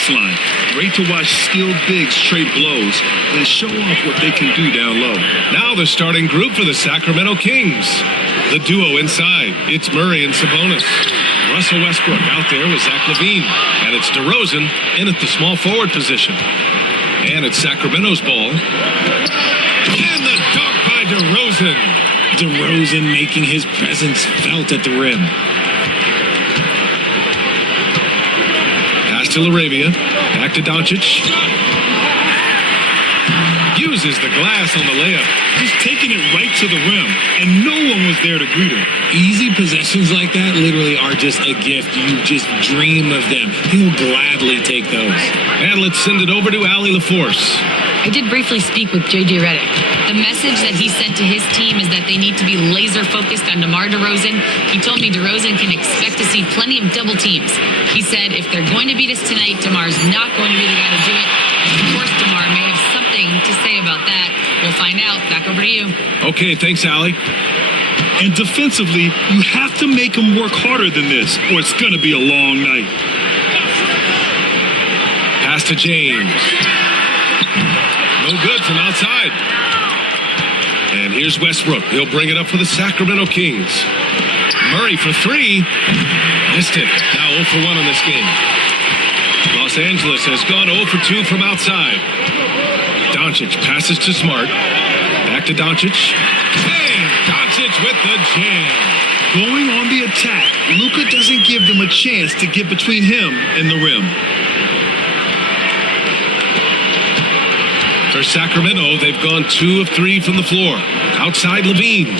baseline. Great to watch skilled bigs trade blows and show off what they can do down low. Now the starting group for the Sacramento Kings. The duo inside, it's Murray and Sabonis. Russell Westbrook out there with Zach LaVine. And it's DeRozan in at the small forward position. And it's Sacramento's ball. And the dunk by DeRozan. DeRozan making his presence felt at the rim. Pass to LaRavia. Back to Doncic. Uses the glass on the layup. Just taking it right to the rim, and no one was there to greet him. Easy possessions like that literally are just a gift. You just dream of them. He'll gladly take those. And let's send it over to Allie LaForce. I did briefly speak with J.J. Redick. The message that he sent to his team is that they need to be laser focused on DeMar DeRozan. He told me DeRozan can expect to see plenty of double teams. He said if they're going to beat us tonight, DeMar's not going to be the guy to do it. Of course, DeMar may have something to say about that. We'll find out. Back over to you. Okay, thanks, Allie. And defensively, you have to make them work harder than this, or it's going to be a long night. Pass to James. No good from outside. And here's Westbrook. He'll bring it up for the Sacramento Kings. Murray for three. Missed it. Now 0 for 1 in this game. Los Angeles has gone 0 for 2 from outside. Doncic passes to Smart. Back to Doncic. And Doncic with the jam. Going on the attack, Luka doesn't give them a chance to get between him and the rim. For Sacramento, they've gone 2 of 3 from the floor. Outside LaVine.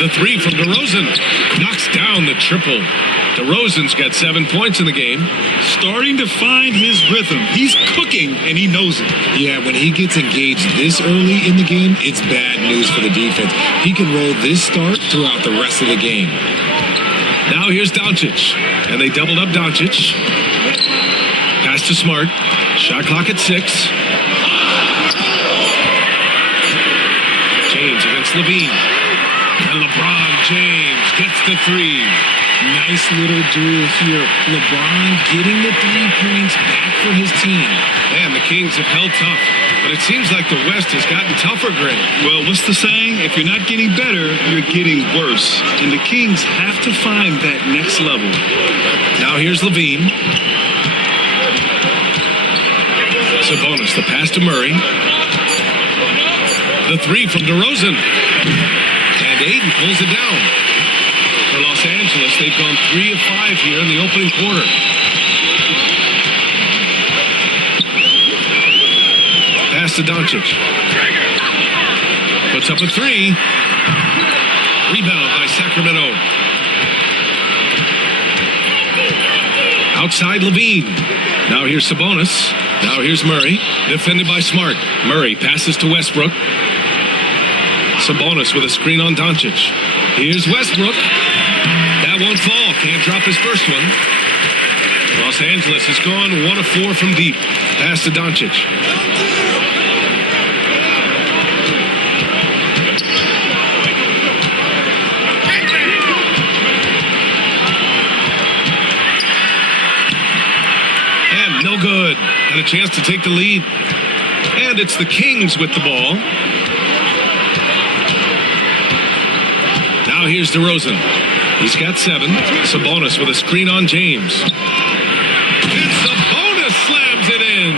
The three from DeRozan. Knocks down the triple. DeRozan's got 7 points in the game. Starting to find his rhythm. He's cooking, and he knows it. Yeah, when he gets engaged this early in the game, it's bad news for the defense. He can roll this start throughout the rest of the game. Now here's Doncic. And they doubled up Doncic. Pass to Smart. Shot clock at 6. James against LaVine. And LeBron James gets the 3. Nice little duel here. LeBron getting the 3 points back for his team. And the Kings have held tough. But it seems like the West has gotten tougher, Greg. Well, what's the saying? If you're not getting better, you're getting worse. And the Kings have to find that next level. Now here's LaVine. Sabonis, the pass to Murray. The 3 from DeRozan. And Aiden pulls it down. For Los Angeles, they've gone 3 of 5 here in the opening quarter. Pass to Doncic. Puts up a 3. Rebound by Sacramento. Outside LaVine. Now here's Sabonis. Now here's Murray. Defended by Smart. Murray passes to Westbrook. Sabonis with a screen on Doncic. Here's Westbrook. That won't fall. Can't drop his first one. Los Angeles has gone 1 of 4 from deep. Pass to Doncic. And no good. Had a chance to take the lead. And it's the Kings with the ball. Now here's DeRozan. He's got 7. Sabonis with a screen on James. And Sabonis slams it in.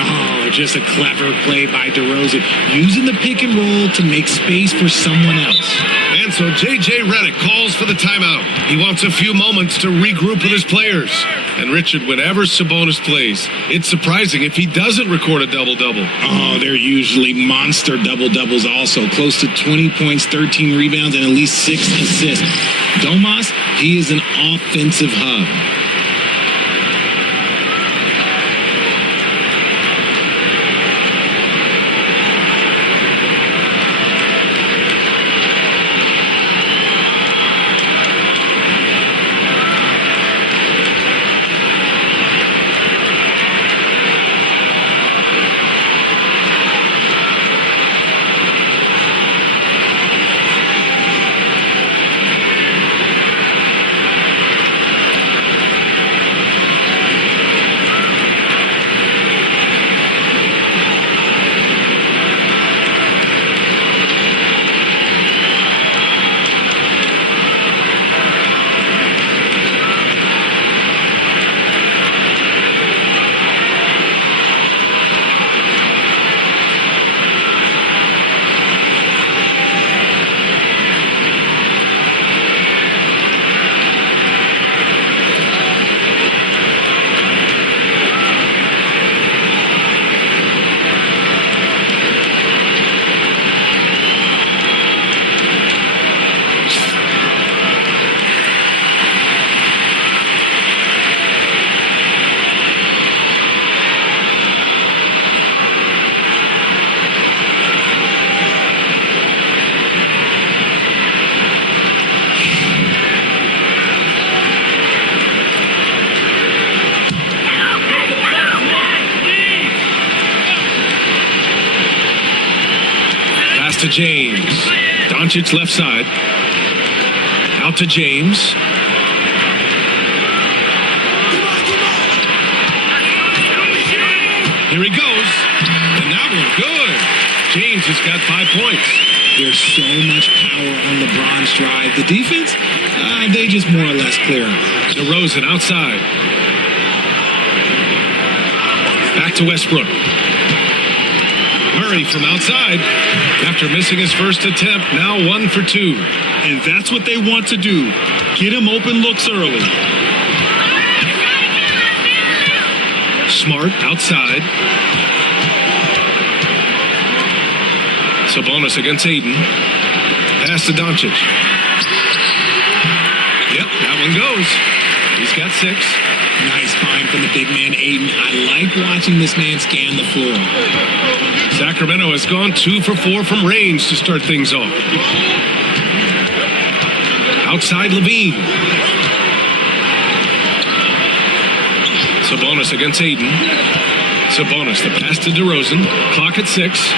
Oh, just a clever play by DeRozan. Using the pick and roll to make space for someone else. And so J.J. Redick calls for the timeout. He wants a few moments to regroup with his players. And Richard, whenever Sabonis plays, it's surprising if he doesn't record a double-double. Oh, they're usually monster double-doubles also. Close to 20 points, 13 rebounds, and at least 6 assists. Domas, he is an offensive hub. to James. Doncic left side. Out to James. Here he goes. And that one good. James has got 5 points. There's so much power on LeBron's drive. The defense, they just more or less clear him. DeRozan outside. Back to Westbrook. Murray from outside. After missing his first attempt, now 1 for 2. And that's what they want to do. Get him open looks early. Smart outside. Sabonis against Aiden. Pass to Doncic. Yep, that one goes. He's got 6. Nice find from the big man, Aiden. I like watching this man scan the floor. Sacramento has gone 2 for 4 from range to start things off. Outside Levine. Sabonis against Aiden. Sabonis, the pass to DeRozan. Clock at 6.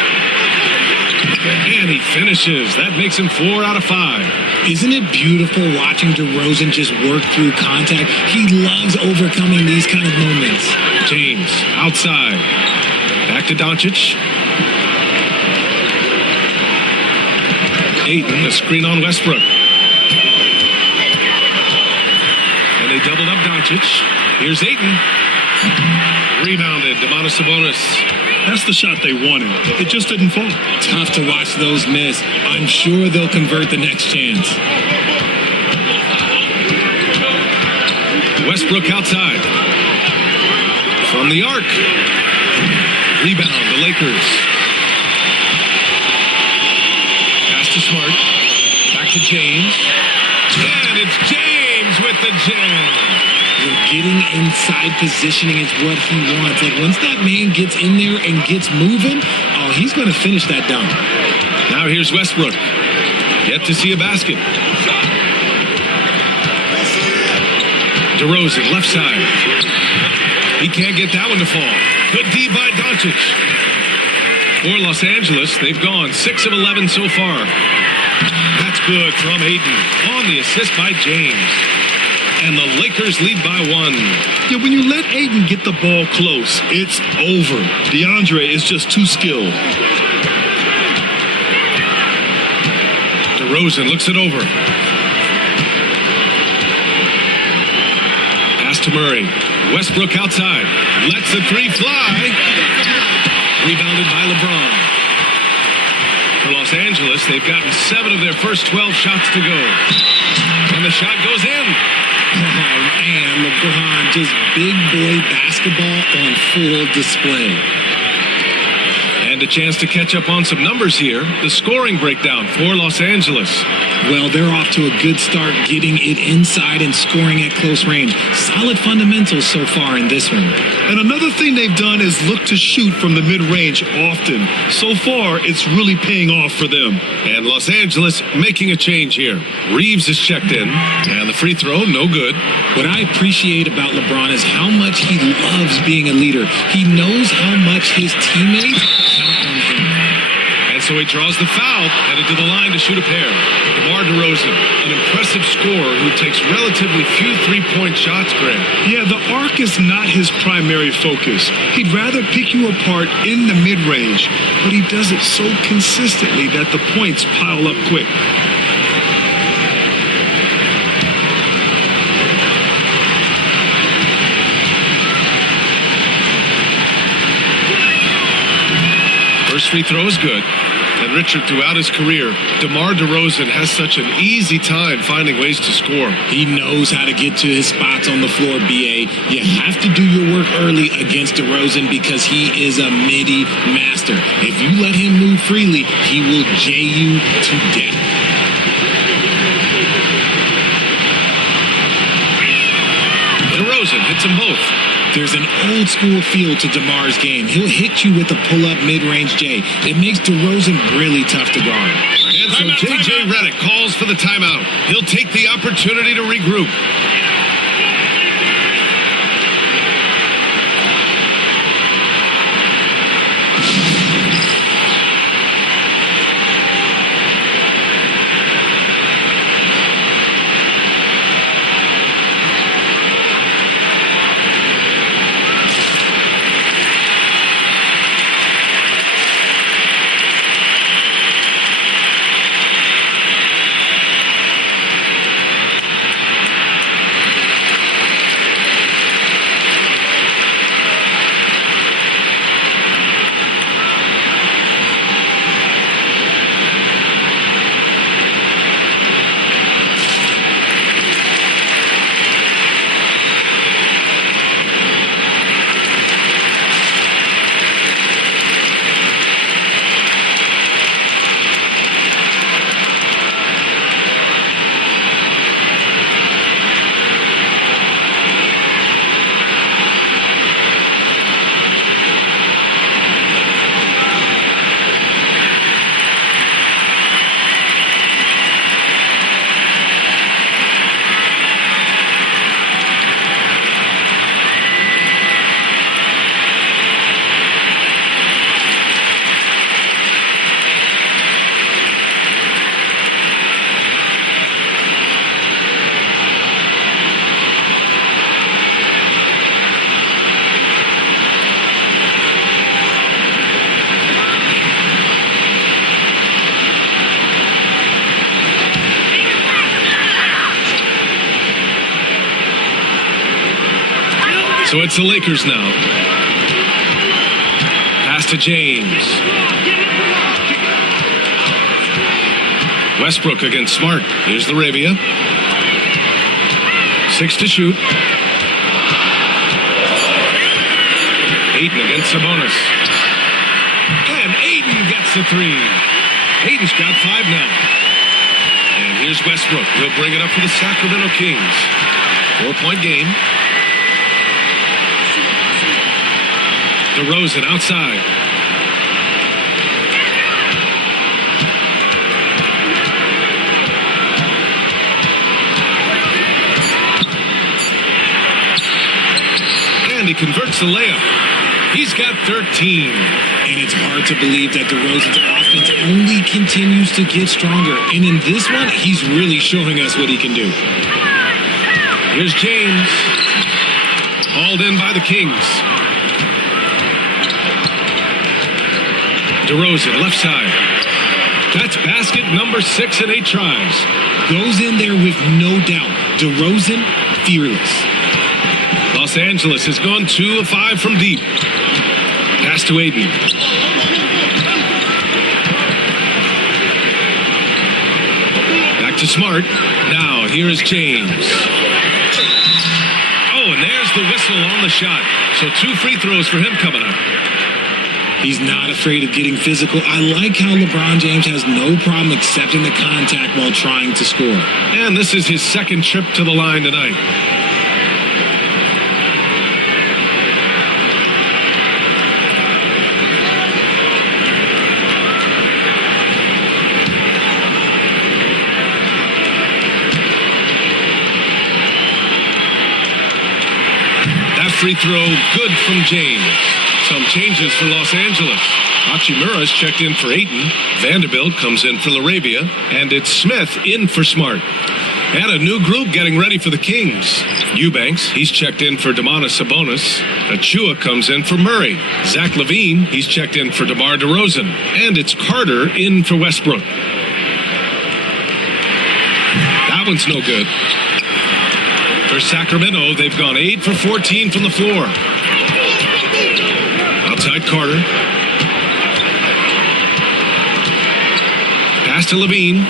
And he finishes. That makes him 4 out of 5. Isn't it beautiful watching DeRozan just work through contact? He loves overcoming these kind of moments. James outside. Back to Doncic. Aiden, a screen on Westbrook. And they doubled up Doncic. Here's Aiden. Rebounded. Domantas Sabonis. That's the shot they wanted. It just didn't fall. Tough to watch those miss. I'm sure they'll convert the next chance. Westbrook outside. From the arc. Rebound, the Lakers. Pass to Smart. Back to James. And it's James with the jam. Getting inside positioning is what he wants. Like, once that man gets in there and gets moving, oh, he's going to finish that dunk. Now here's Westbrook. Yet to see a basket. DeRozan, left side. He can't get that one to fall. Good D by Doncic. For Los Angeles, they've gone 6 of 11 so far. That's good from Aiden. On the assist by James. And the Lakers lead by 1. Yeah, when you let Aiden get the ball close, it's over. DeAndre is just too skilled. DeRozan looks it over. Pass to Murray. Westbrook outside. Lets the 3 fly. Rebounded by LeBron. For Los Angeles, they've gotten 7 of their first 12 shots to go. And the shot goes in. Oh, man, LeBron, just big boy basketball on full display. And a chance to catch up on some numbers here. The scoring breakdown for Los Angeles. Well, they're off to a good start getting it inside and scoring at close range. Solid fundamentals so far in this one. And another thing they've done is look to shoot from the mid-range often. So far, it's really paying off for them. And Los Angeles making a change here. Reeves is checked in. And the free throw, no good. What I appreciate about LeBron is how much he loves being a leader. He knows how much his teammates count on him. And so he draws the foul, headed to the line to shoot a pair. DeMar DeRozan, an impressive scorer who takes relatively few three-point shots, Greg. Yeah, the arc is not his primary focus. He'd rather pick you apart in the mid-range, but he does it so consistently that the points pile up quick. First free throw is good. And Richard, throughout his career, DeMar DeRozan has such an easy time finding ways to score. He knows how to get to his spots on the floor, BA. You have to do your work early against DeRozan because he is a midi master. If you let him move freely, he will J you to death. DeRozan hits them both. There's an old school feel to DeMar's game. He'll hit you with a pull-up mid-range J. It makes DeRozan really tough to guard. And so J.J. Redick calls for the timeout. He'll take the opportunity to regroup. So it's the Lakers now. Pass to James. Westbrook against Smart. Here's Laravia. 6 to shoot. Ayton against Sabonis. And Ayton gets the 3. Ayton's got 5 now. And here's Westbrook. He'll bring it up for the Sacramento Kings. 4-point game. DeRozan outside. And he converts the layup. He's got 13. And it's hard to believe that DeRozan's offense only continues to get stronger. And in this one, he's really showing us what he can do. Here's James. Hauled in by the Kings. DeRozan, left side. That's basket number 6 in 8 tries. Goes in there with no doubt. DeRozan, fearless. Los Angeles has gone 2 of 5 from deep. Pass to Ayton. Back to Smart. Now, here is James. Oh, and there's the whistle on the shot. So 2 free throws for him coming up. He's not afraid of getting physical. I like how LeBron James has no problem accepting the contact while trying to score. And this is his second trip to the line tonight. That free throw good from James. Some changes for Los Angeles. Hachimura's checked in for Ayton. Vanderbilt comes in for Laravia. And it's Smith in for Smart. And a new group getting ready for the Kings. Eubanks, he's checked in for Domantas Sabonis. Achua comes in for Murray. Zach LaVine, he's checked in for DeMar DeRozan. And it's Carter in for Westbrook. That one's no good. For Sacramento, they've gone 8 for 14 from the floor. Outside Carter. Pass to LaVine.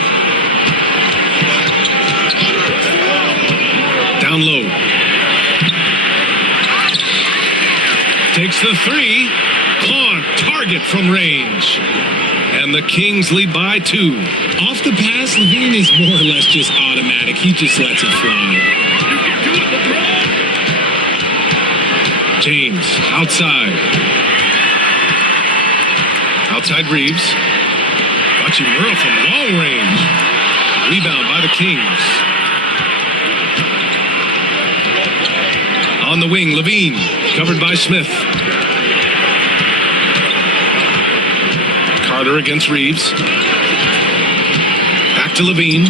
Down low. Takes the 3. On target from range. And the Kings lead by 2. Off the pass, LaVine is more or less just automatic. He just lets it fly. James, outside. Outside Reeves. Hachimura from long range. Rebound by the Kings. On the wing, LaVine. Covered by Smith. Carter against Reeves. Back to LaVine.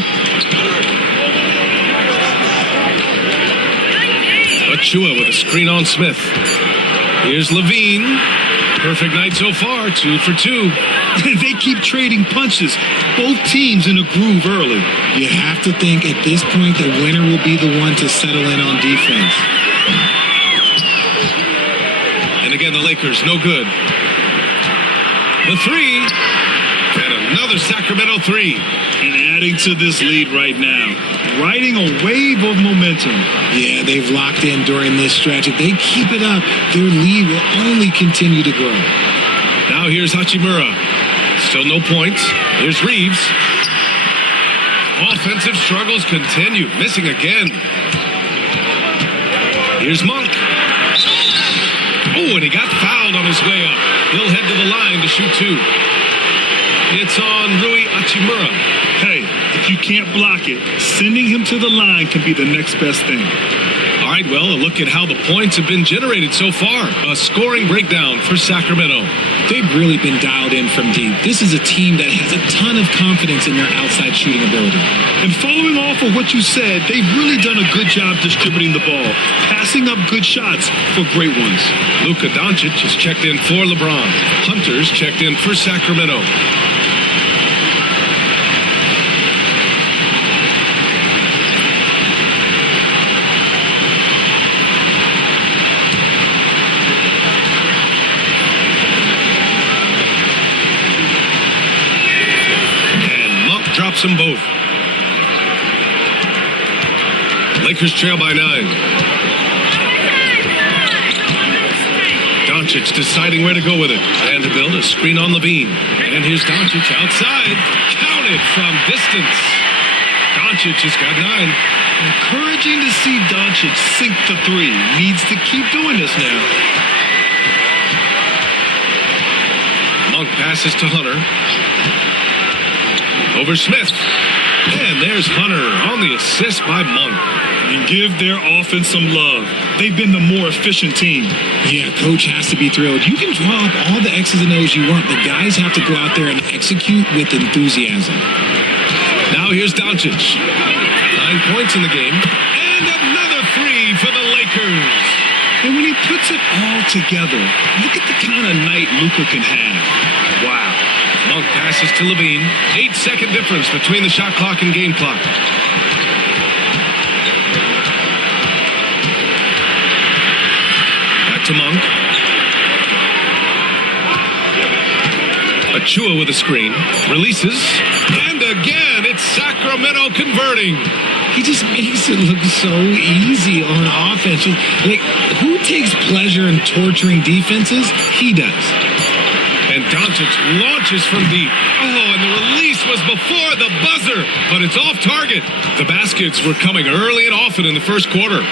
Achua with a screen on Smith. Here's LaVine. Perfect night so far, 2 for 2. They keep trading punches. Both teams in a groove early. You have to think at this point the winner will be the one to settle in on defense. And again, the Lakers, no good. The 3. And another Sacramento 3. And adding to this lead right now. Riding a wave of momentum. Yeah, they've locked in during this stretch. If they keep it up, their lead will only continue to grow. Now here's Hachimura. Still no points. Here's Reeves. Offensive struggles continue. Missing again. Here's Monk. Oh, and he got fouled on his way up. He'll head to the line to shoot 2. It's on Rui Hachimura. Hey, if you can't block it, sending him to the line can be the next best thing. All right, well, a look at how the points have been generated so far. A scoring breakdown for Sacramento. They've really been dialed in from deep. This is a team that has a ton of confidence in their outside shooting ability. And following off of what you said, they've really done a good job distributing the ball, passing up good shots for great ones. Luka Doncic is checked in for LeBron. Hunter's checked in for Sacramento. stops them both. Lakers trail by 9. Doncic deciding where to go with it. Vanderbilt, a screen on Levine. And here's Doncic outside. Counted from distance. Doncic has got 9. Encouraging to see Doncic sink the three. Needs to keep doing this now. Monk passes to Hunter. Over Smith. And there's Hunter on the assist by Monk. And give their offense some love. They've been the more efficient team. Yeah, coach has to be thrilled. You can draw up all the X's and O's you want, but guys have to go out there and execute with enthusiasm. Now here's Doncic. 9 points in the game. And another 3 for the Lakers. And when he puts it all together, look at the kind of night Luka can have. Wow. Monk passes to Levine. 8-second difference between the shot clock and game clock. Back to Monk. Achua with a screen. Releases. And again, it's Sacramento converting. He just makes it look so easy on offense. Like, who takes pleasure in torturing defenses? He does. And Doncic launches from deep. Oh, and the release was before the buzzer, but it's off target. The baskets were coming early and often in the first quarter.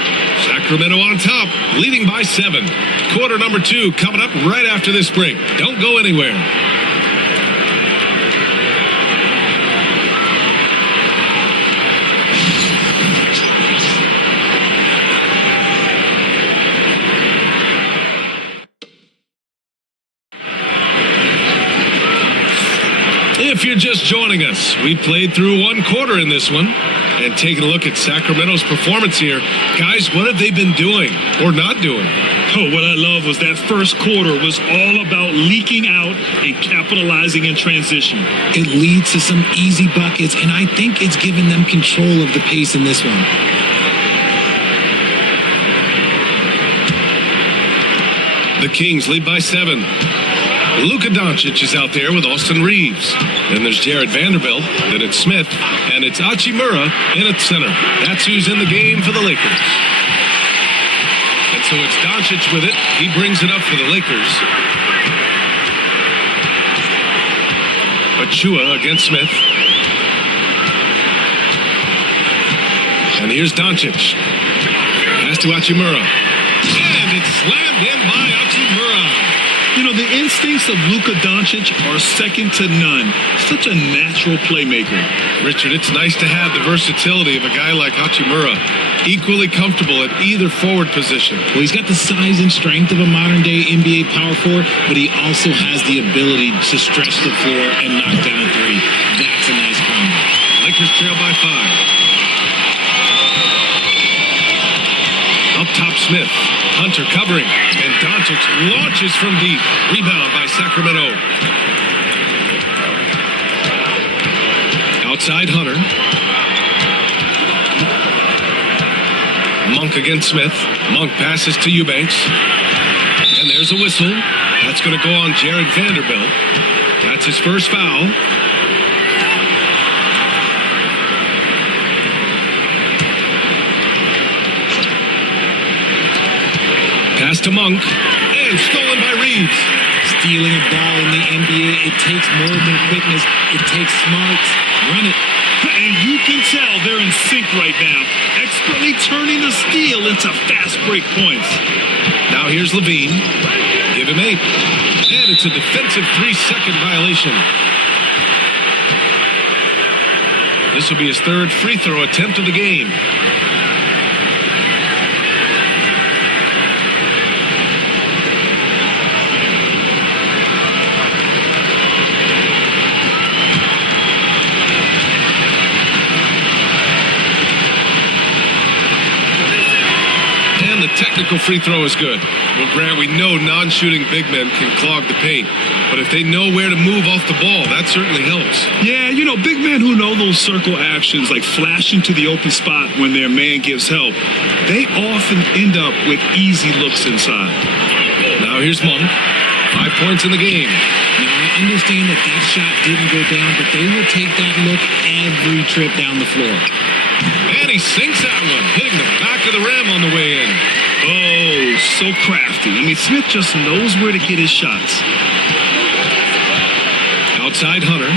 Sacramento on top, leading by 7. Quarter number 2 coming up right after this break. Don't go anywhere. If you're just joining us, we played through 1 quarter in this one. And taking a look at Sacramento's performance here. Guys, what have they been doing or not doing? Oh, what I love was that first quarter was all about leaking out and capitalizing in transition. It leads to some easy buckets, and I think it's given them control of the pace in this one. The Kings lead by 7. Luka Doncic is out there with Austin Reeves. Then there's Jared Vanderbilt. Then it's Smith. And it's Hachimura in at center. That's who's in the game for the Lakers. And so it's Doncic with it. He brings it up for the Lakers. Achua against Smith. And here's Doncic. Pass to Hachimura. And it's slammed in by Hachimura. You know, the instincts of Luka Doncic are second to none. Such a natural playmaker. Richard, it's nice to have the versatility of a guy like Hachimura. Equally comfortable at either forward position. Well, he's got the size and strength of a modern-day NBA power forward, but he also has the ability to stretch the floor and knock down a 3. That's a nice combo. Lakers trail by 5. Up top, Smith. Hunter covering. And Doncic launches from deep. Rebound by Sacramento. Outside Hunter. Monk against Smith. Monk passes to Eubanks. And there's a whistle. That's going to go on Jared Vanderbilt. That's his first foul. Pass to Monk. And stolen by Reeves. Stealing a ball in the NBA, it takes more than quickness. It takes smarts. Run it. And you can tell they're in sync right now. Expertly turning the steal into fast break points. Now here's Levine. Give him 8. And it's a defensive 3-second violation. This will be his 3rd free throw attempt of the game. Technical free throw is good. Well, Grant, we know non-shooting big men can clog the paint, but if they know where to move off the ball, that certainly helps. Yeah, you know, big men who know those circle actions, like flashing to the open spot when their man gives help, they often end up with easy looks inside. Now here's Monk. 5 points in the game. Now, I understand that that shot didn't go down, but they will take that look every trip down the floor. And he sinks that one, hitting the back of the rim on the way in. Oh, so crafty. I mean, Smith just knows where to get his shots. Outside Hunter.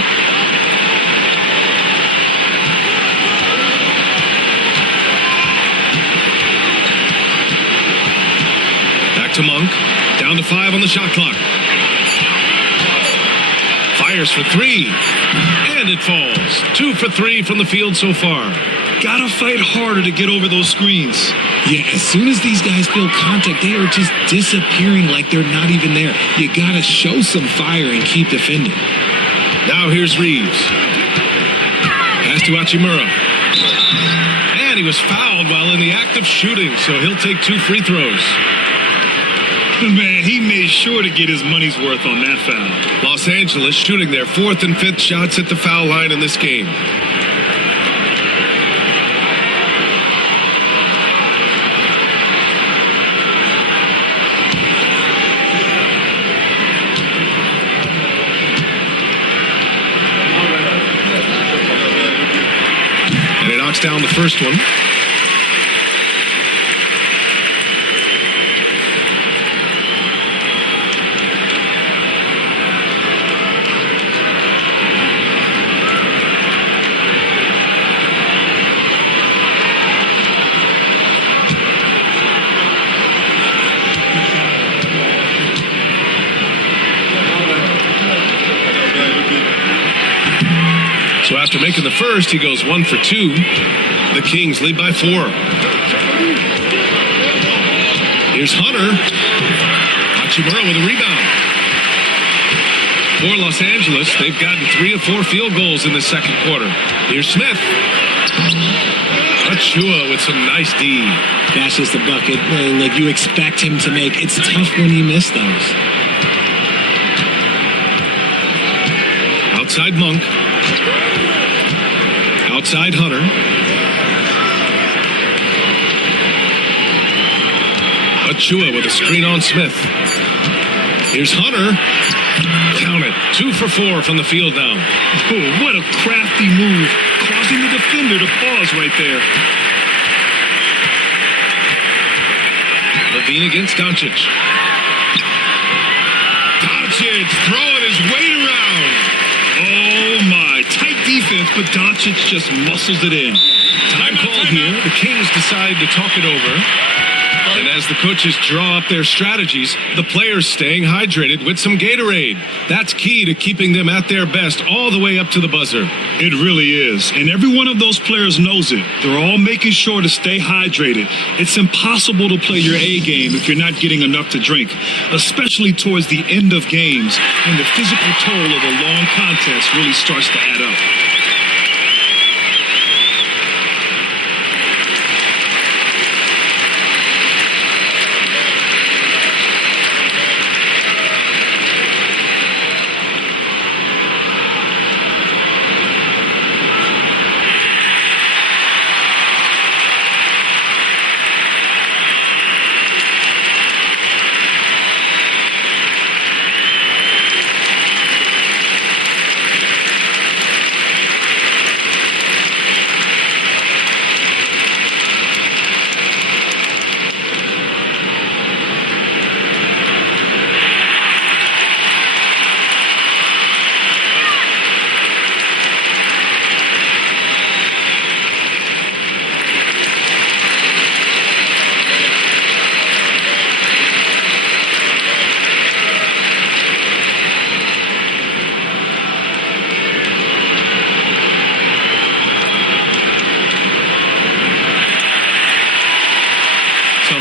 Back to Monk. Down to 5 on the shot clock. Fires for 3. And it falls. 2 for 3 from the field so far. Gotta fight harder to get over those screens. Yeah, as soon as these guys feel contact, they are just disappearing like they're not even there. You gotta show some fire and keep defending. Now here's Reeves. Pass to Hachimura. And he was fouled while in the act of shooting, so he'll take 2 free throws. Man, he made sure to get his money's worth on that foul. Los Angeles shooting their 4th and 5th shots at the foul line in this game. And he knocks down the first one. So after making the first, he goes 1 for 2. The Kings lead by 4. Here's Hunter. Hachimura with a rebound. For Los Angeles, they've gotten 3 of 4 field goals in the second quarter. Here's Smith. Achua with some nice D. That's just the bucket like you expect him to make. It's tough when you miss those. Outside Monk. Outside Hunter. Achua with a screen on Smith. Here's Hunter. Count it. 2 for 4 from the field now. Oh, what a crafty move. Causing the defender to pause right there. Levine against Doncic. Doncic throwing his weight around. Oh, my. Tight defense, but Doncic just muscles it in. Time called here. The Kings decide to talk it over. And as the coaches draw up their strategies, the players staying hydrated with some Gatorade. That's key to keeping them at their best all the way up to the buzzer. It really is. And every one of those players knows it. They're all making sure to stay hydrated. It's impossible to play your A game if you're not getting enough to drink, especially towards the end of games, and the physical toll of a long contest really starts to add up.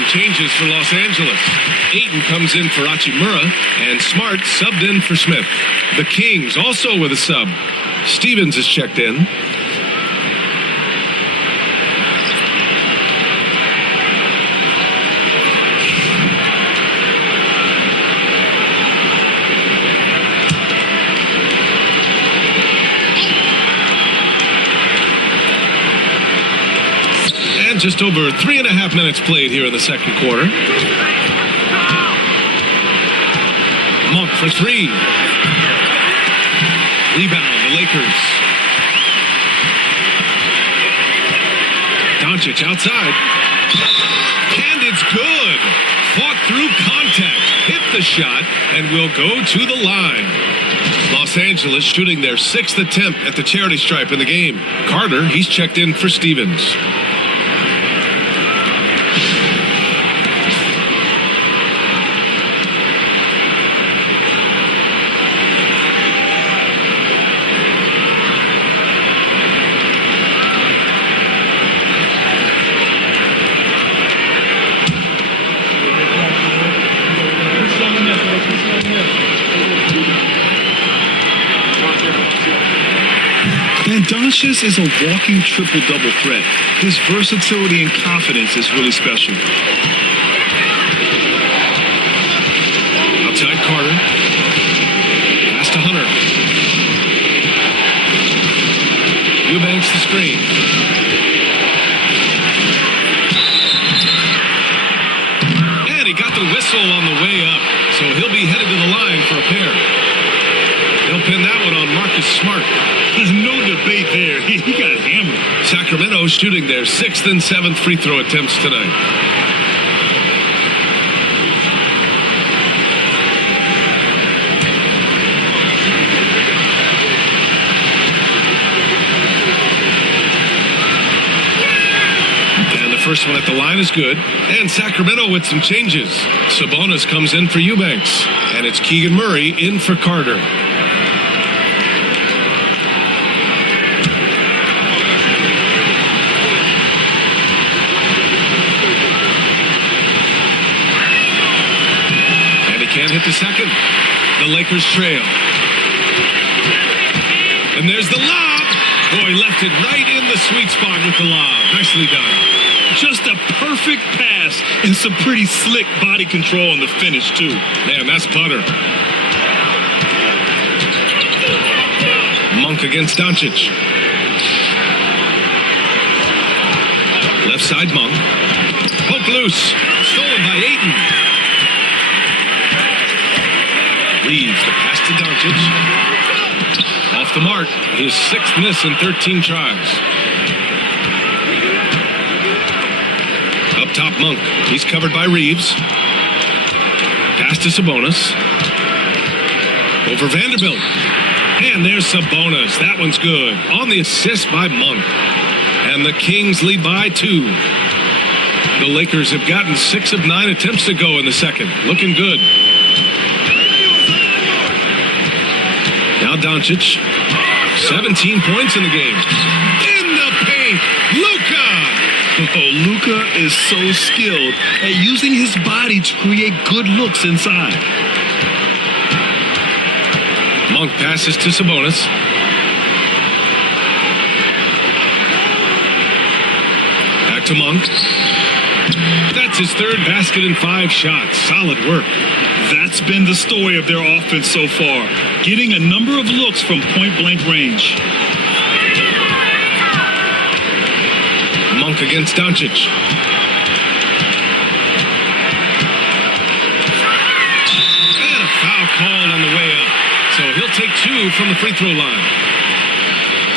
Changes for Los Angeles. Ayton comes in for Hachimura, and Smart subbed in for Smith. The Kings also with a sub. Stevens is checked in. Just over 3.5 minutes played here in the second quarter. Monk for 3. Rebound, the Lakers. Doncic outside. And it's good. Fought through contact, hit the shot, and will go to the line. Los Angeles shooting their 6th attempt at the charity stripe in the game. Carter, he's checked in for Stevens. And Doncic is a walking triple-double threat. His versatility and confidence is really special. Outside Carter. Pass to Hunter. Eubanks the screen. And he got the whistle on the way up, so he'll be headed to the line for a pair. They'll pin that one on Marcus Smart. No debate there. He got hammered. Sacramento shooting their 6th and 7th free throw attempts tonight. And the first one at the line is good. And Sacramento with some changes. Sabonis comes in for Eubanks. And it's Keegan Murray in for Carter. Can't hit the second. The Lakers trail. And there's the lob. Boy, left it right in the sweet spot with the lob. Nicely done. Just a perfect pass and some pretty slick body control on the finish, too. Man, that's butter. Monk against Doncic. Left side Monk. Poke loose. Stolen by Ayton. Reeves, the pass to Doncic. Off the mark. His 6th miss in 13 tries. Up top, Monk. He's covered by Reeves. Pass to Sabonis. Over Vanderbilt. And there's Sabonis. That one's good. On the assist by Monk. And the Kings lead by 2. The Lakers have gotten 6 of 9 attempts to go in the second. Looking good. Now Doncic, 17 points in the game. In the paint, Luka! Oh, Luka is so skilled at using his body to create good looks inside. Monk passes to Sabonis. Back to Monk. That's his 3rd basket in 5 shots. Solid work. That's been the story of their offense so far, getting a number of looks from point-blank range. Monk against Doncic. And a foul called on the way up. So he'll take 2 from the free throw line.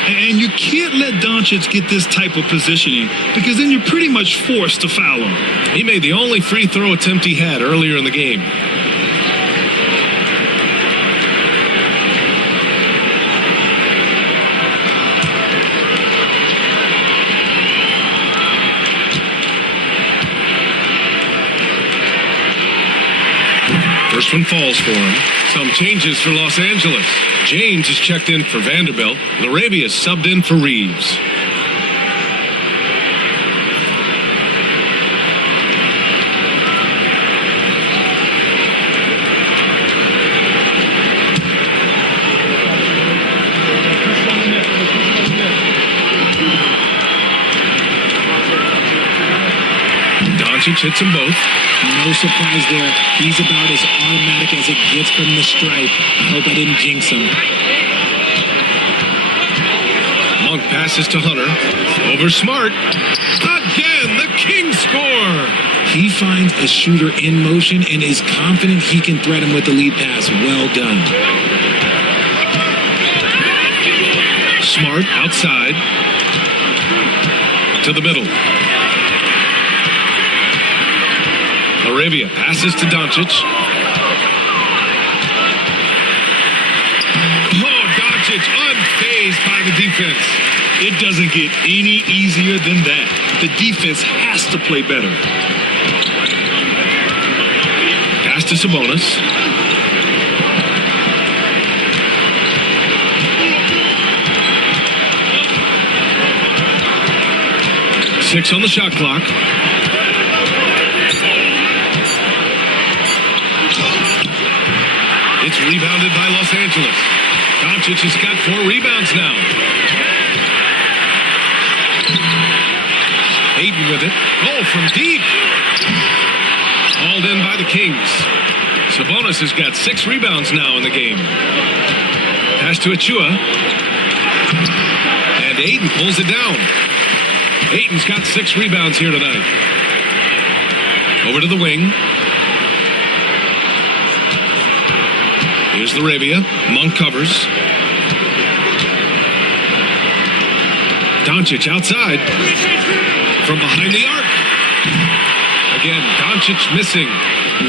And you can't let Doncic get this type of positioning because then you're pretty much forced to foul him. He made the only free throw attempt he had earlier in the game. First one falls for him. Some changes for Los Angeles. James is checked in for Vanderbilt. Laravia subbed in for Reeves. Doncic hits them both. No surprise there. He's about as automatic as it gets from the stripe. I hope I didn't jinx him. Monk passes to Hunter. Over Smart. Again, the Kings score. He finds a shooter in motion and is confident he can thread him with the lead pass. Well done. Smart outside to the middle. Arabia passes to Doncic. Oh, Doncic unfazed by the defense. It doesn't get any easier than that. The defense has to play better. Pass to Sabonis. Six on the shot clock. It's rebounded by Los Angeles. Doncic has got 4 rebounds now. Ayton with it. Oh, from deep. Hauled in by the Kings. Sabonis has got 6 rebounds now in the game. Pass to Achua. And Ayton pulls it down. Ayton's got 6 rebounds here tonight. Over to the wing. Here's Laravia. Monk covers. Doncic outside. From behind the arc. Again, Doncic missing.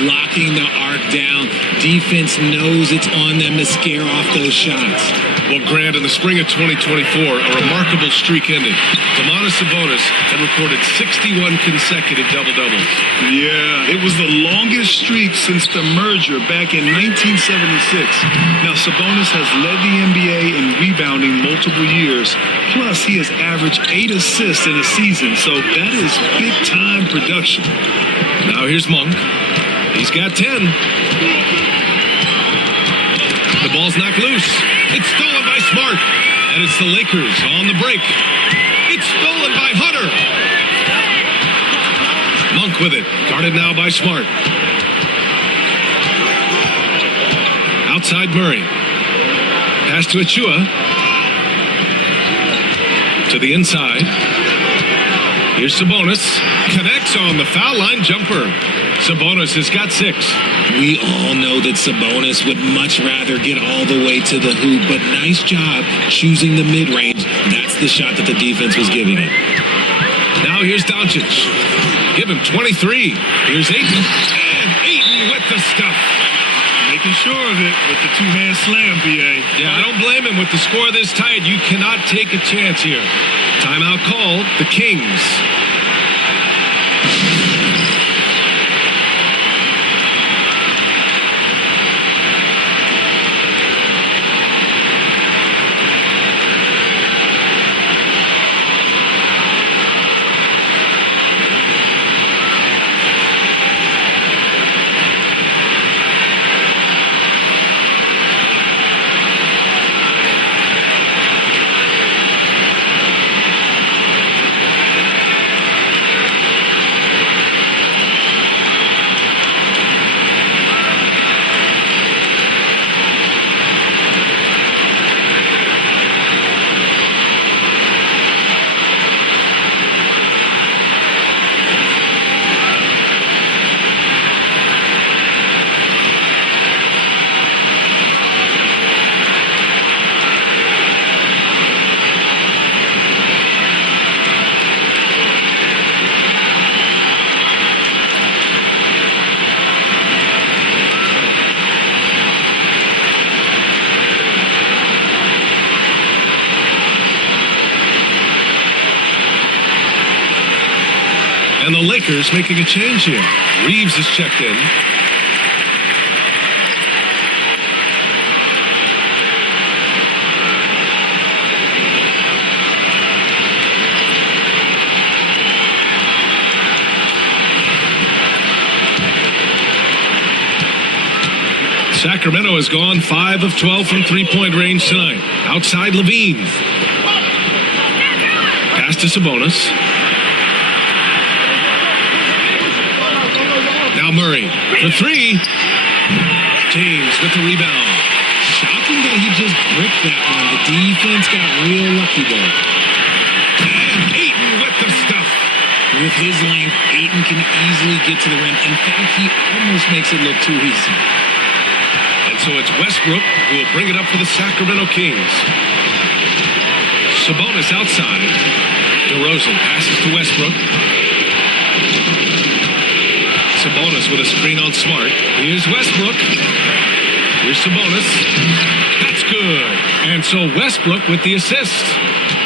Locking the arc down. Defense knows it's on them to scare off those shots. Well, Grant, in the spring of 2024, a remarkable streak ended. Domantas Sabonis had recorded 61 consecutive double-doubles. Yeah, it was the longest streak since the merger back in 1976. Now, Sabonis has led the NBA in rebounding multiple years. Plus, he has averaged 8 assists in a season, so that is big-time production. Now here's Monk. He's got 10. The ball's knocked loose. It's stolen by Smart. And it's the Lakers on the break. It's stolen by Hunter. Monk with it. Guarded now by Smart. Outside Murray. Pass to Achua. To the inside. Here's Sabonis. Connects on the foul line jumper. Sabonis has got 6. We all know that Sabonis would much rather get all the way to the hoop, but nice job choosing the mid-range. That's the shot that the defense was giving him. Now here's Doncic. Give him 23. Here's Ayton. And Ayton with the stuff. Making sure of it with the two-hand slam, B.A. Yeah, I don't blame him. With the score this tight, you cannot take a chance here. Timeout called. The Kings. And the Lakers making a change here. Reeves is checked in. Sacramento has gone 5 of 12 from three-point range tonight. Outside Levine. Pass to Sabonis. Now Murray for 3. James with the rebound. Shocking that he just bricked that one. The defense got real lucky there. And Ayton with the stuff. With his length, Ayton can easily get to the rim. In fact, he almost makes it look too easy. And so it's Westbrook who will bring it up for the Sacramento Kings. Sabonis outside. DeRozan passes to Westbrook. Sabonis with a screen on Smart. Here's Westbrook. Here's Sabonis. That's good. And so Westbrook with the assist.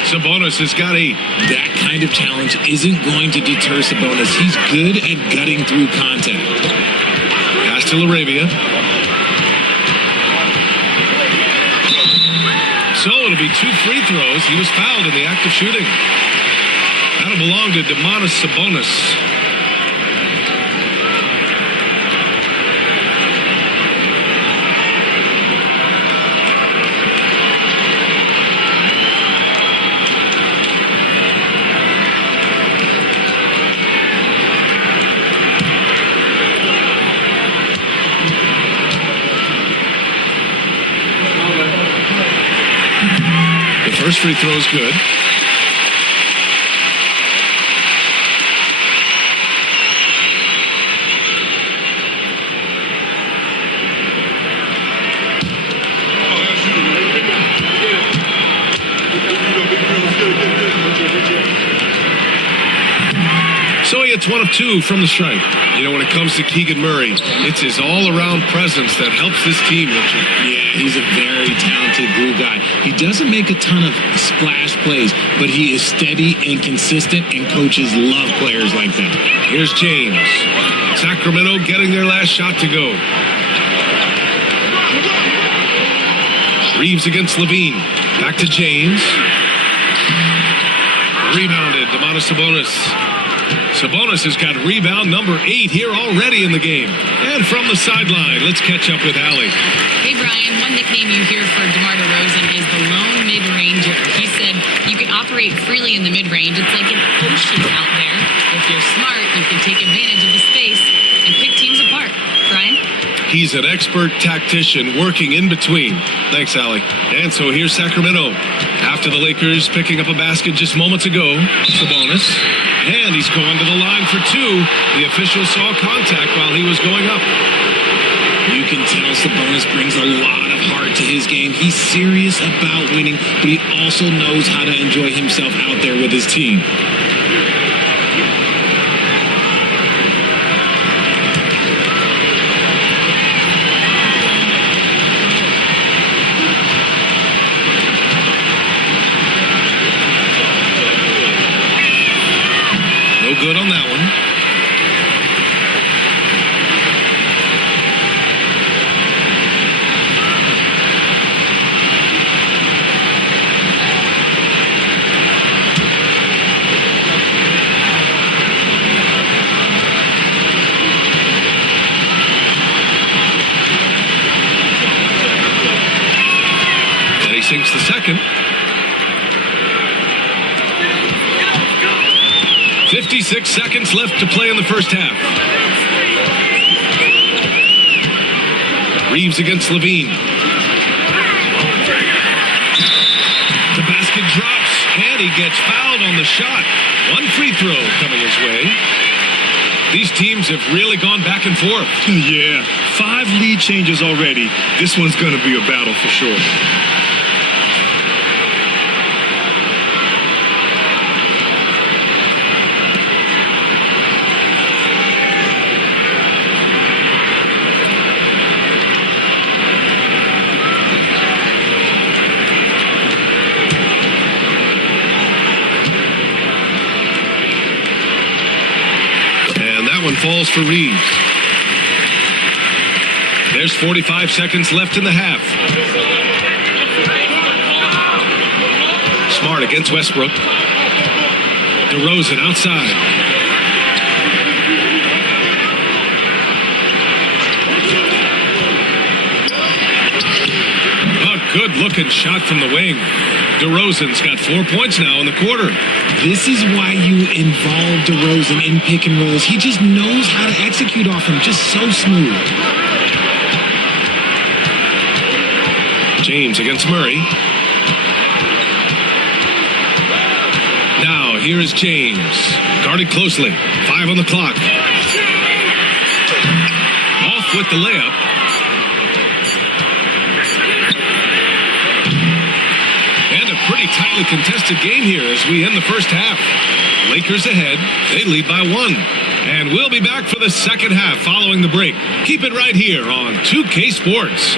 Sabonis has got That kind of challenge isn't going to deter Sabonis. He's good at gutting through contact. pass to Laravia. So it'll be 2 free throws. He was fouled in the act of shooting. That'll belong to Domantas Sabonis. First free throw is good. So he hits 1 of 2 from the stripe. You know, when it comes to Keegan Murray, it's his all-around presence that helps this team, Richard. Yeah, he's a very talented glue guy. He doesn't make a ton of splash plays, but he is steady and consistent, and coaches love players like that. Here's James. Sacramento getting their last shot to go. Reeves against Levine. Back to James. Rebounded, Domantas Sabonis. Sabonis has got rebound number 8 here already in the game. And from the sideline, let's catch up with Allie. Hey, Brian, one nickname you hear for DeMar DeRozan is the lone mid-ranger. He said you can operate freely in the mid-range. It's like an ocean out there. If you're smart, you can take advantage of the space and pick teams apart. Brian? He's an expert tactician working in between. Thanks, Allie. And so here's Sacramento. After the Lakers picking up a basket just moments ago, Sabonis. And he's going to the line for 2. The official saw contact while he was going up. You can tell Sabonis brings a lot of heart to his game. He's serious about winning, but he also knows how to enjoy himself out there with his team. Good on that one. And he sinks the second. 56 seconds left to play in the first half. Reeves against Levine. The basket drops, and he gets fouled on the shot. 1 free throw coming his way. These teams have really gone back and forth. Yeah, 5 lead changes already. This one's going to be a battle for sure. Falls for Reeves. There's 45 seconds left in the half. Smart against Westbrook. DeRozan outside. A good-looking shot from the wing. DeRozan's got 4 points now in the quarter. This is why you involve DeRozan in pick and rolls. He just knows how to execute off him, just so smooth. James against Murray. Now, here is James. Guarded closely. 5 on the clock. Off with the layup. pretty tightly contested game here as we end the first half. Lakers ahead. They lead by 1. And we'll be back for the second half following the break. Keep it right here on 2K Sports.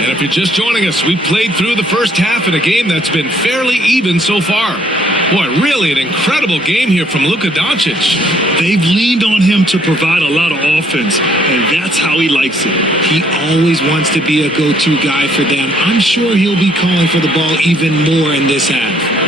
And if you're just joining us, we played through the first half in a game that's been fairly even so far. Boy, really an incredible game here from Luka Doncic. They've leaned on him to provide a lot of offense, and that's how he likes it. He always wants to be a go-to guy for them. I'm sure he'll be calling for the ball even more in this half.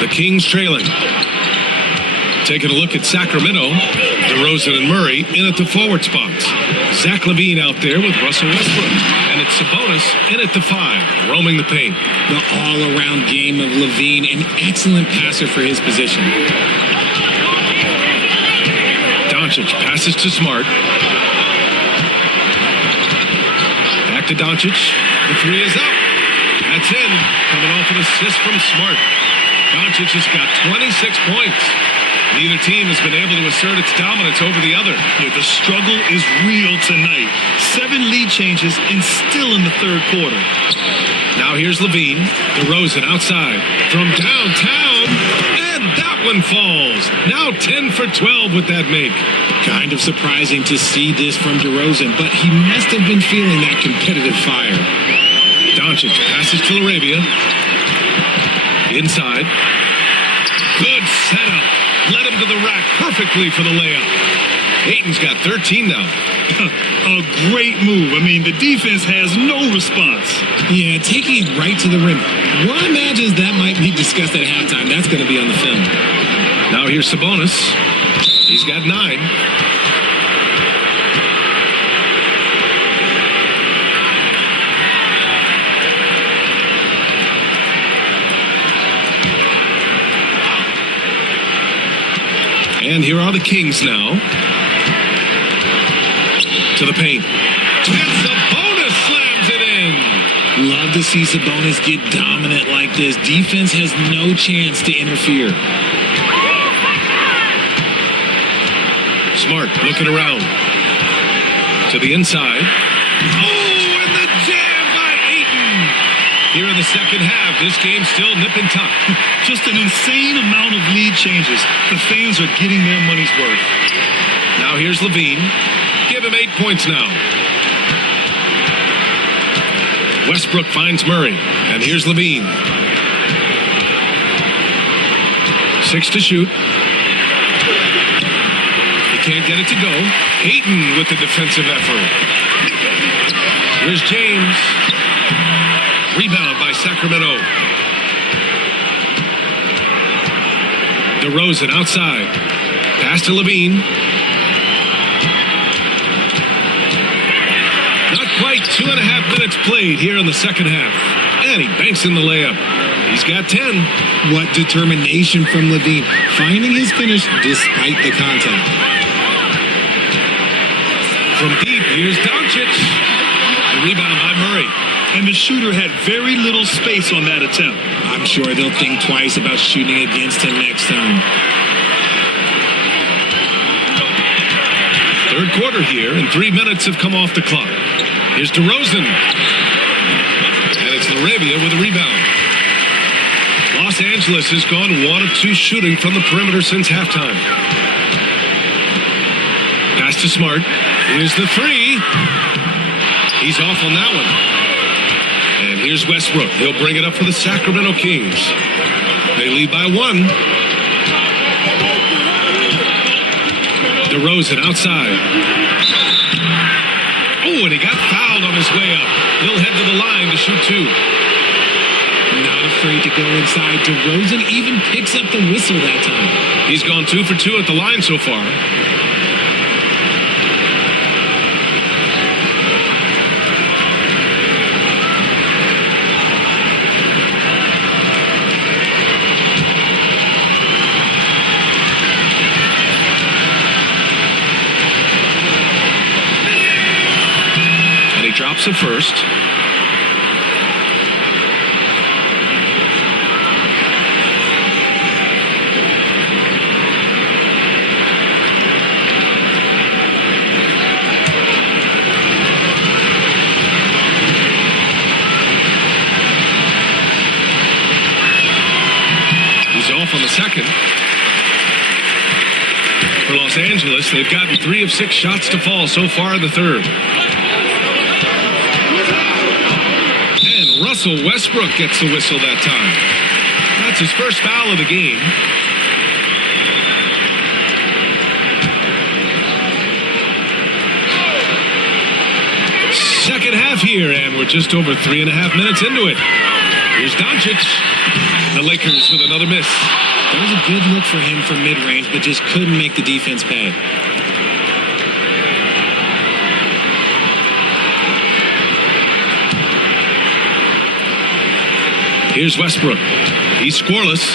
The Kings trailing. Taking a look at Sacramento. DeRozan and Murray in at the forward spots. Zach LaVine out there with Russell Westbrook. And it's Sabonis in at the 5, roaming the paint. The all-around game of LaVine, an excellent passer for his position. Doncic passes to Smart. Back to Doncic. The 3 is up. That's in. Coming off an assist from Smart. Doncic has got 26 points. Neither team has been able to assert its dominance over the other. Yeah, the struggle is real tonight. 7 lead changes and still in the third quarter. Now here's LaVine. DeRozan outside from downtown. And that one falls. Now 10 for 12 with that make. Kind of surprising to see this from DeRozan, but he must have been feeling that competitive fire. Doncic passes to Laravia. Inside. Good setup. Led him to the rack perfectly for the layup. Ayton's got 13 now. A great move. I mean, the defense has no response. Yeah, taking it right to the rim. One imagines that might be discussed at halftime. That's going to be on the film. Now here's Sabonis. He's got 9. And here are the Kings now. To the paint. And Sabonis slams it in. Love to see Sabonis get dominant like this. Defense has no chance to interfere. Smart looking around. To the inside. Oh, and the jam by Ayton. Here in the second half, this game's still nip and tuck. Just an insane amount of lead changes. The fans are getting their money's worth. Now here's LaVine. Give him 8 points now. Westbrook finds Murray. And here's LaVine. 6 to shoot. He can't get it to go. Ayton with the defensive effort. Here's James. Rebound by Sacramento. DeRozan outside. Pass to LaVine. Not quite 2.5 minutes played here in the second half. And he banks in the layup. He's got 10. What determination from LaVine, finding his finish despite the contact. From deep, here's Doncic. The rebound by Murray. And the shooter had very little space on that attempt. I'm sure they'll think twice about shooting against him next time. Third quarter here, and 3 minutes have come off the clock. Here's DeRozan. And it's Laravia with a rebound. Angeles has gone 1 of 2 shooting from the perimeter since halftime. Pass to Smart. Here's the 3. He's off on that one. And here's Westbrook. He'll bring it up for the Sacramento Kings. They lead by 1. DeRozan outside. Oh, and he got fouled on his way up. He'll head to the line to shoot 2. Not afraid to go inside. DeRozan even picks up the whistle that time. He's gone 2 for 2 at the line so far. Drops it first. He's off on the second. For Los Angeles, they've gotten 3 of 6 shots to fall so far in the third. Russell Westbrook gets the whistle that time. That's his first foul of the game. Second half here, and we're just over 3.5 minutes into it. Here's Doncic. The Lakers with another miss. That was a good look for him from mid-range, but just couldn't make the defense pay. Here's Westbrook. He's scoreless.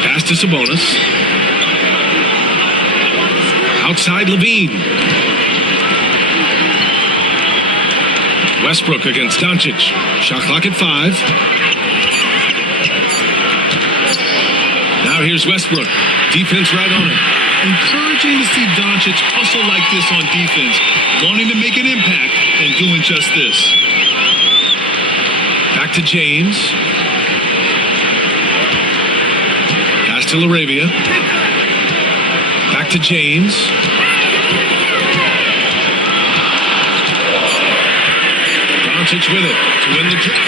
Pass to Sabonis. Outside Levine. Westbrook against Doncic. Shot clock at 5. Now here's Westbrook. Defense right on him. Encouraging to see Doncic hustle like this on defense, wanting to make an impact and doing just this. Back to James. Pass to LaRavia. Back to James. Doncic with it to win the draw.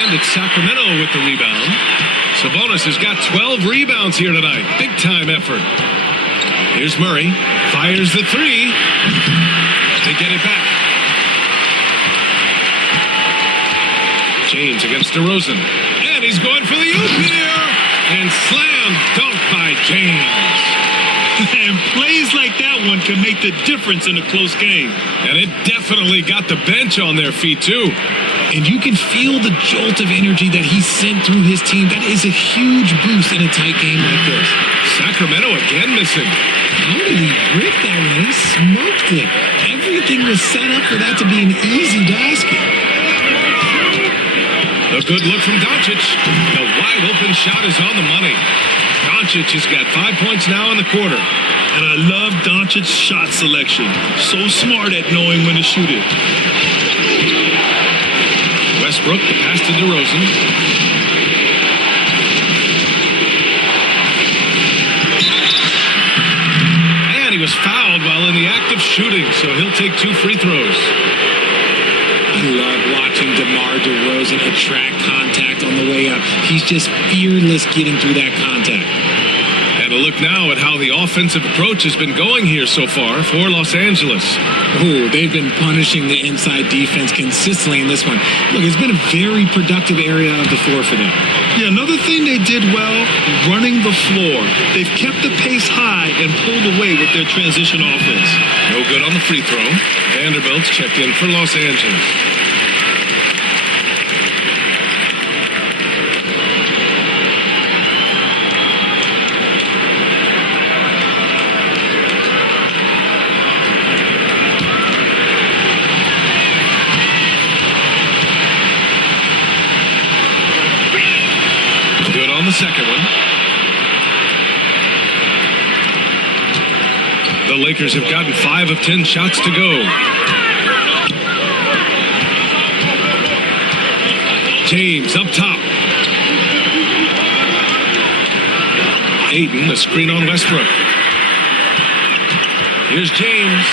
And it's Sacramento with the rebound. Sabonis has got 12 rebounds here tonight. Big time effort. Here's Murray. Fires the 3. They get it back. James against DeRozan. And he's going for the oop here. And slam dunk by James. And plays like that one can make the difference in a close game. And it definitely got the bench on their feet, too. And you can feel the jolt of energy that he sent through his team. That is a huge boost in a tight game like this. Sacramento again missing. How did he break that one? He smoked it. Everything was set up for that to be an easy basket. A good look from Doncic. The wide open shot is on the money. Doncic has got 5 points now in the quarter. And I love Doncic's shot selection. So smart at knowing when to shoot it. Westbrook, the pass to DeRozan. And he was fouled while in the act of shooting, so he'll take 2 free throws. I love watching DeMar DeRozan attract contact on the way up. He's just fearless getting through that contact. And a look now at how the offensive approach has been going here so far for Los Angeles. Oh, they've been punishing the inside defense consistently in this one. Look, it's been a very productive area of the floor for them. Yeah, another thing they did well, running the floor. They've kept the pace high and pulled away with their transition offense. No good on the free throw. Vanderbilt's checked in for Los Angeles. The second one. The Lakers have gotten 5 of 10 shots to go. James up top. Ayton, the screen on Westbrook. Here's James.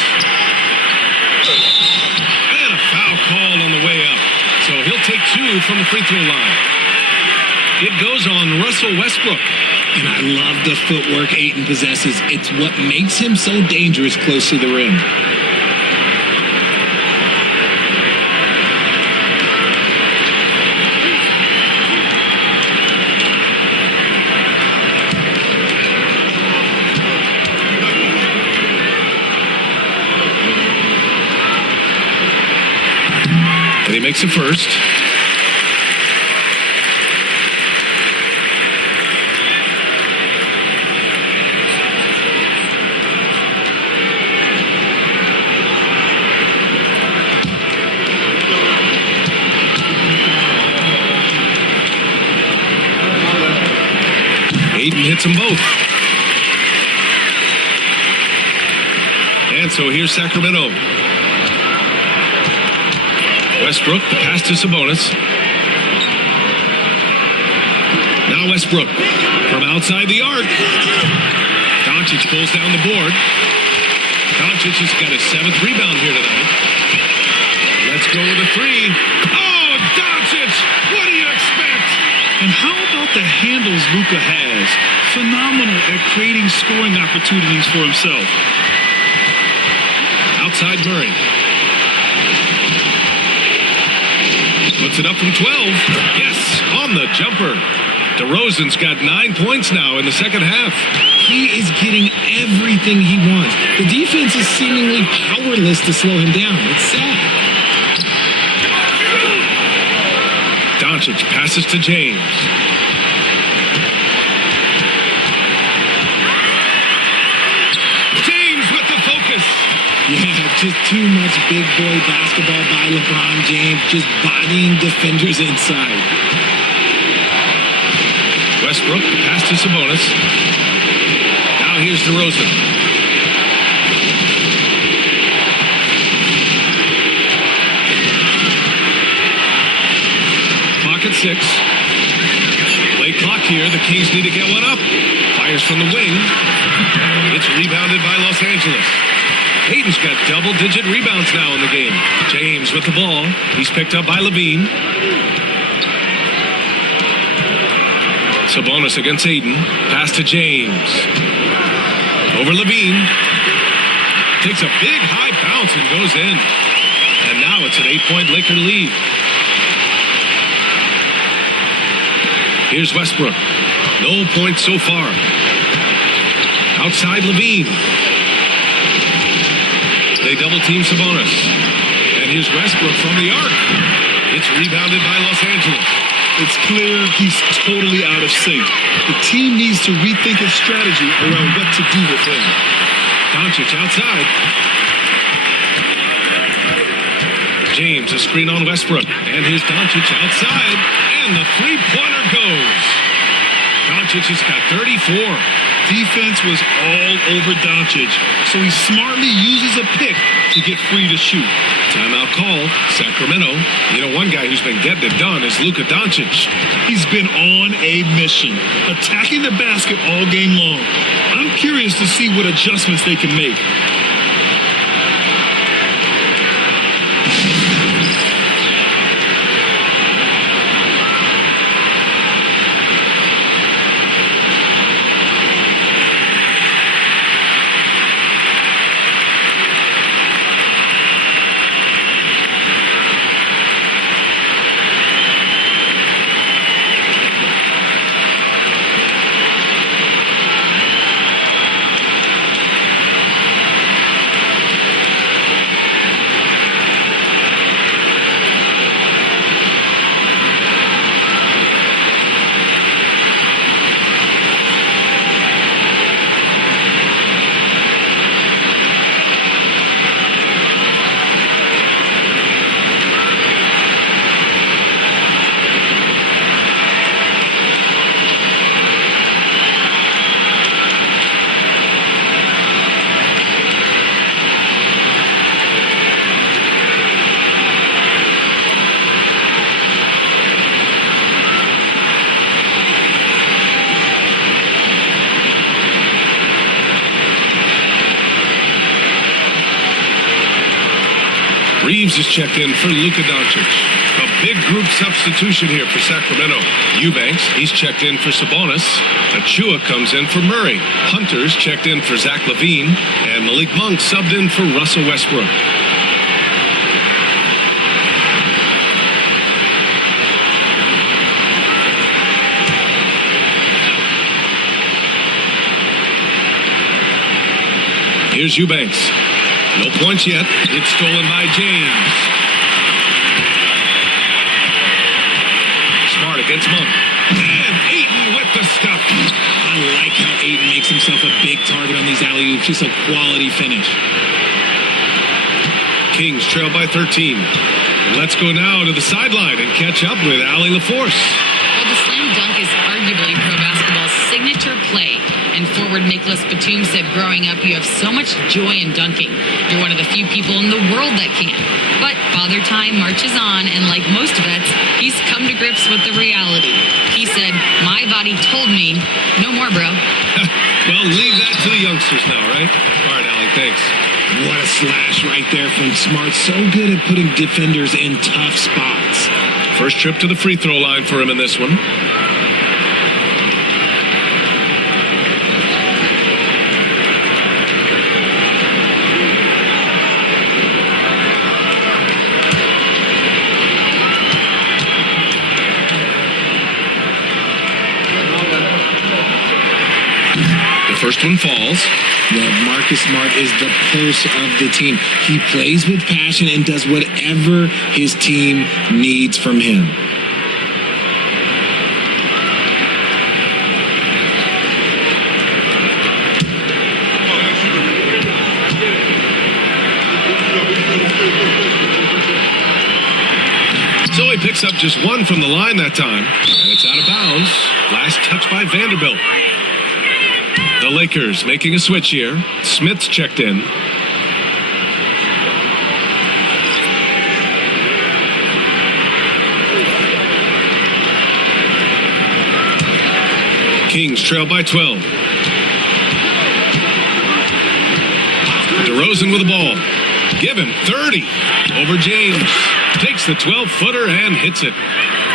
And a foul called on the way up. So he'll take 2 from the free throw line. It goes on Russell Westbrook. And I love the footwork Ayton possesses. It's what makes him so dangerous close to the rim. And he makes it first. Ayton hits them both. And so here's Sacramento. Westbrook, the pass to Sabonis. Now Westbrook from outside the arc. Doncic pulls down the board. Doncic has got his 7th rebound here tonight. Let's go with a 3. Oh, Doncic! What do you expect? And how about the handles Luka has? Phenomenal at creating scoring opportunities for himself. Outside Murray. Puts it up from 12. Yes, on the jumper. DeRozan's got 9 points now in the second half. He is getting everything he wants. The defense is seemingly powerless to slow him down. It's sad. Doncic passes to James. James with the focus. Yeah, just too much big boy basketball by LeBron James, just bodying defenders inside. Westbrook, the pass to Sabonis. Now here's DeRozan. Clock at 6. Late clock here. The Kings need to get one up. Fires from the wing. It's rebounded by Los Angeles. Ayton's got double-digit rebounds now in the game. James with the ball. He's picked up by Levine. Sabonis against Ayton. Pass to James. Over Levine. Takes a big high bounce and goes in. And now it's an 8-point Laker lead. Here's Westbrook. No points so far. Outside Levine. They double-team Sabonis. And here's Westbrook from the arc. It's rebounded by Los Angeles. It's clear he's totally out of sync. The team needs to rethink its strategy around what to do with him. Doncic outside. James, a screen on Westbrook. And here's Doncic outside. And the three-pointer goes. Doncic has got 34. Defense was all over Doncic, so he smartly uses a pick to get free to shoot. Timeout call, Sacramento. You know, one guy who's been getting it done is Luka Doncic. He's been on a mission, attacking the basket all game long. I'm curious to see what adjustments they can make. Reeves is checked in for Luka Doncic. A big group substitution here for Sacramento. Eubanks, he's checked in for Sabonis. Achua comes in for Murray. Hunter's checked in for Zach LaVine. And Malik Monk subbed in for Russell Westbrook. Here's Eubanks. No points yet. It's stolen by James. Smart against Monk. And Ayton with the stuff. I like how Ayton makes himself a big target on these alley-oops. Just a quality finish. Kings trail by 13. Let's go now to the sideline and catch up with Allie LaForce. Well, the slam dunk is arguably pro basketball's signature play. And forward Nicholas Batum said growing up, you have so much joy in dunking. You're one of the few people in the world that can. But Father Time marches on, and like most vets, he's come to grips with the reality. He said, my body told me, no more, bro. Well, leave that to the youngsters now, right? All right, Allie, thanks. What a slash right there from Smart. So good at putting defenders in tough spots. First trip to the free throw line for him in this one. First one falls. Yeah, Marcus Smart is the pulse of the team. He plays with passion and does whatever his team needs from him. So he picks up just one from the line that time. And it's out of bounds. Last touch by Vanderbilt. The Lakers making a switch here. Smith's checked in. Kings trail by 12. DeRozan with the ball. Give him 30 over James. Takes the 12-footer and hits it.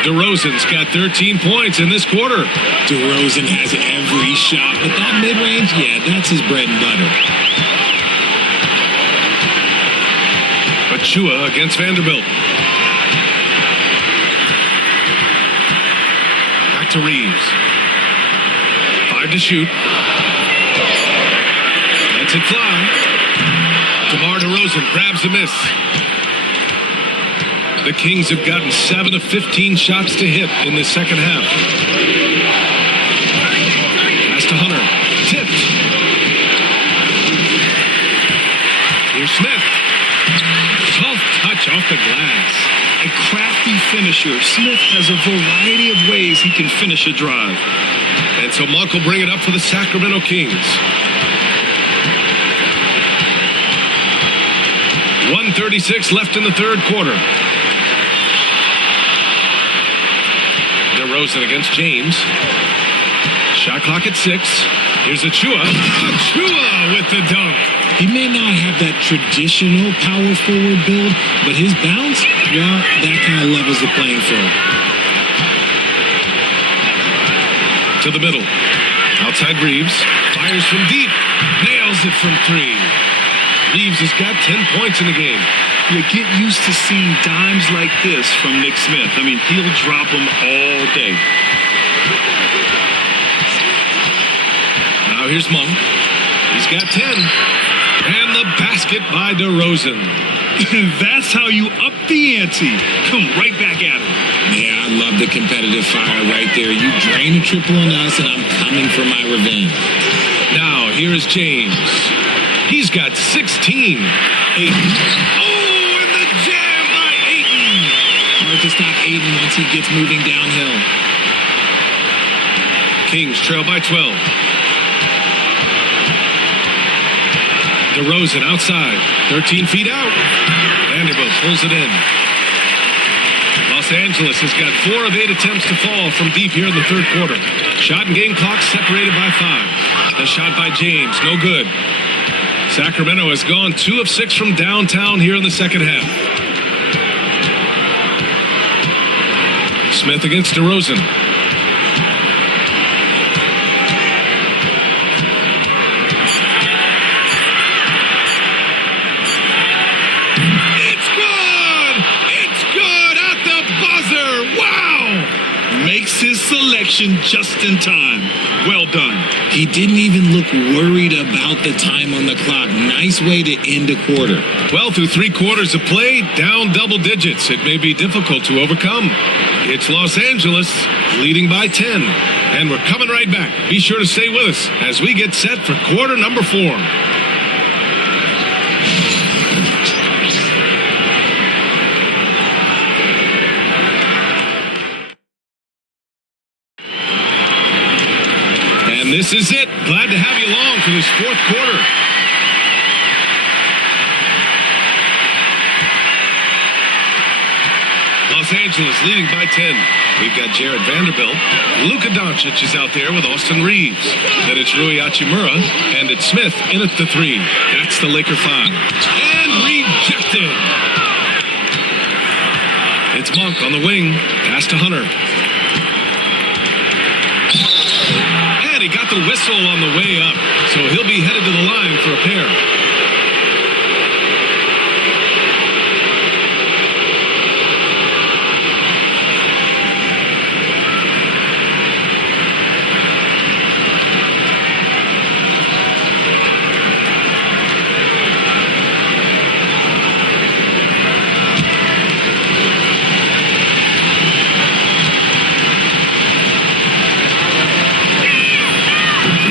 DeRozan's got 13 points in this quarter. DeRozan has every shot, but that mid-range, yeah, that's his bread and butter. Achua against Vanderbilt. Back to Reeves. 5 to shoot. Lets it fly. DeMar DeRozan grabs the miss. The Kings have gotten 7 of 15 shots to hit in the second half. Pass to Hunter. Tipped. Here's Smith. Soft touch off the glass. A crafty finisher. Smith has a variety of ways he can finish a drive. And so Monk will bring it up for the Sacramento Kings. 1:36 left in the third quarter. DeRozan against James. Shot clock at 6. Here's Achua. Achua with the dunk. He may not have that traditional power forward build, but his bounce, well, that kind of levels the playing field. To the middle. Outside Reeves. Fires from deep. Nails it from 3. Reeves has got 10 points in the game. You get used to seeing dimes like this from Nick Smith. I mean, he'll drop them all day. Now here's Monk. He's got 10. And the basket by DeRozan. That's how you up the ante. Come right back at him. Yeah, I love the competitive fire right there. You drain a triple on us, and I'm coming for my revenge. Now here is James. He's got 16. Ayton. Oh, and the jam by Ayton. Hard to stop Ayton once he gets moving downhill. Kings trail by 12. DeRozan outside. 13 feet out. Vanderbilt pulls it in. Los Angeles has got 4 of 8 attempts to fall from deep here in the third quarter. Shot and game clock separated by 5. The shot by James, no good. Sacramento has gone 2 of 6 from downtown here in the second half. Smith against DeRozan. It's good! It's good at the buzzer! Wow! Makes his selection just in time. Well done. He didn't even look worried about the time on the clock. Nice way to end a quarter. Well, through 3 quarters of play, down double digits. It may be difficult to overcome. It's Los Angeles leading by 10. And we're coming right back. Be sure to stay with us as we get set for quarter number 4. And this is it. Glad to have you along for this 4th quarter. Los Angeles leading by 10. We've got Jared Vanderbilt. Luka Doncic is out there with Austin Reeves. Then it's Rui Hachimura, and it's Smith in at the 3. That's the Laker 5. And rejected. It's Monk on the wing. Pass to Hunter. And he got the whistle on the way up, so he'll be headed to the line for a pair.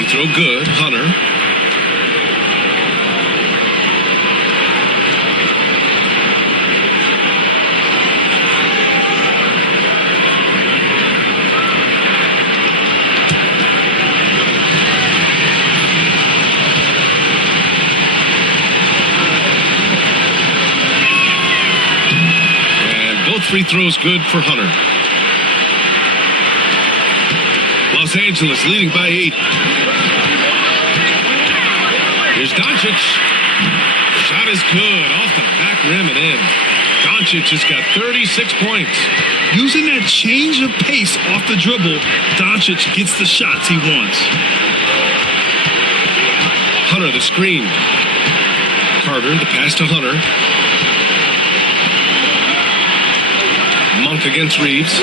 Throw good, Hunter. And both free throws good for Hunter. Los Angeles leading by 8. Here's Doncic. Shot is good. Off the back rim and in. Doncic has got 36 points. Using that change of pace off the dribble, Doncic gets the shots he wants. Hunter the screen. Carter the pass to Hunter. Monk against Reeves.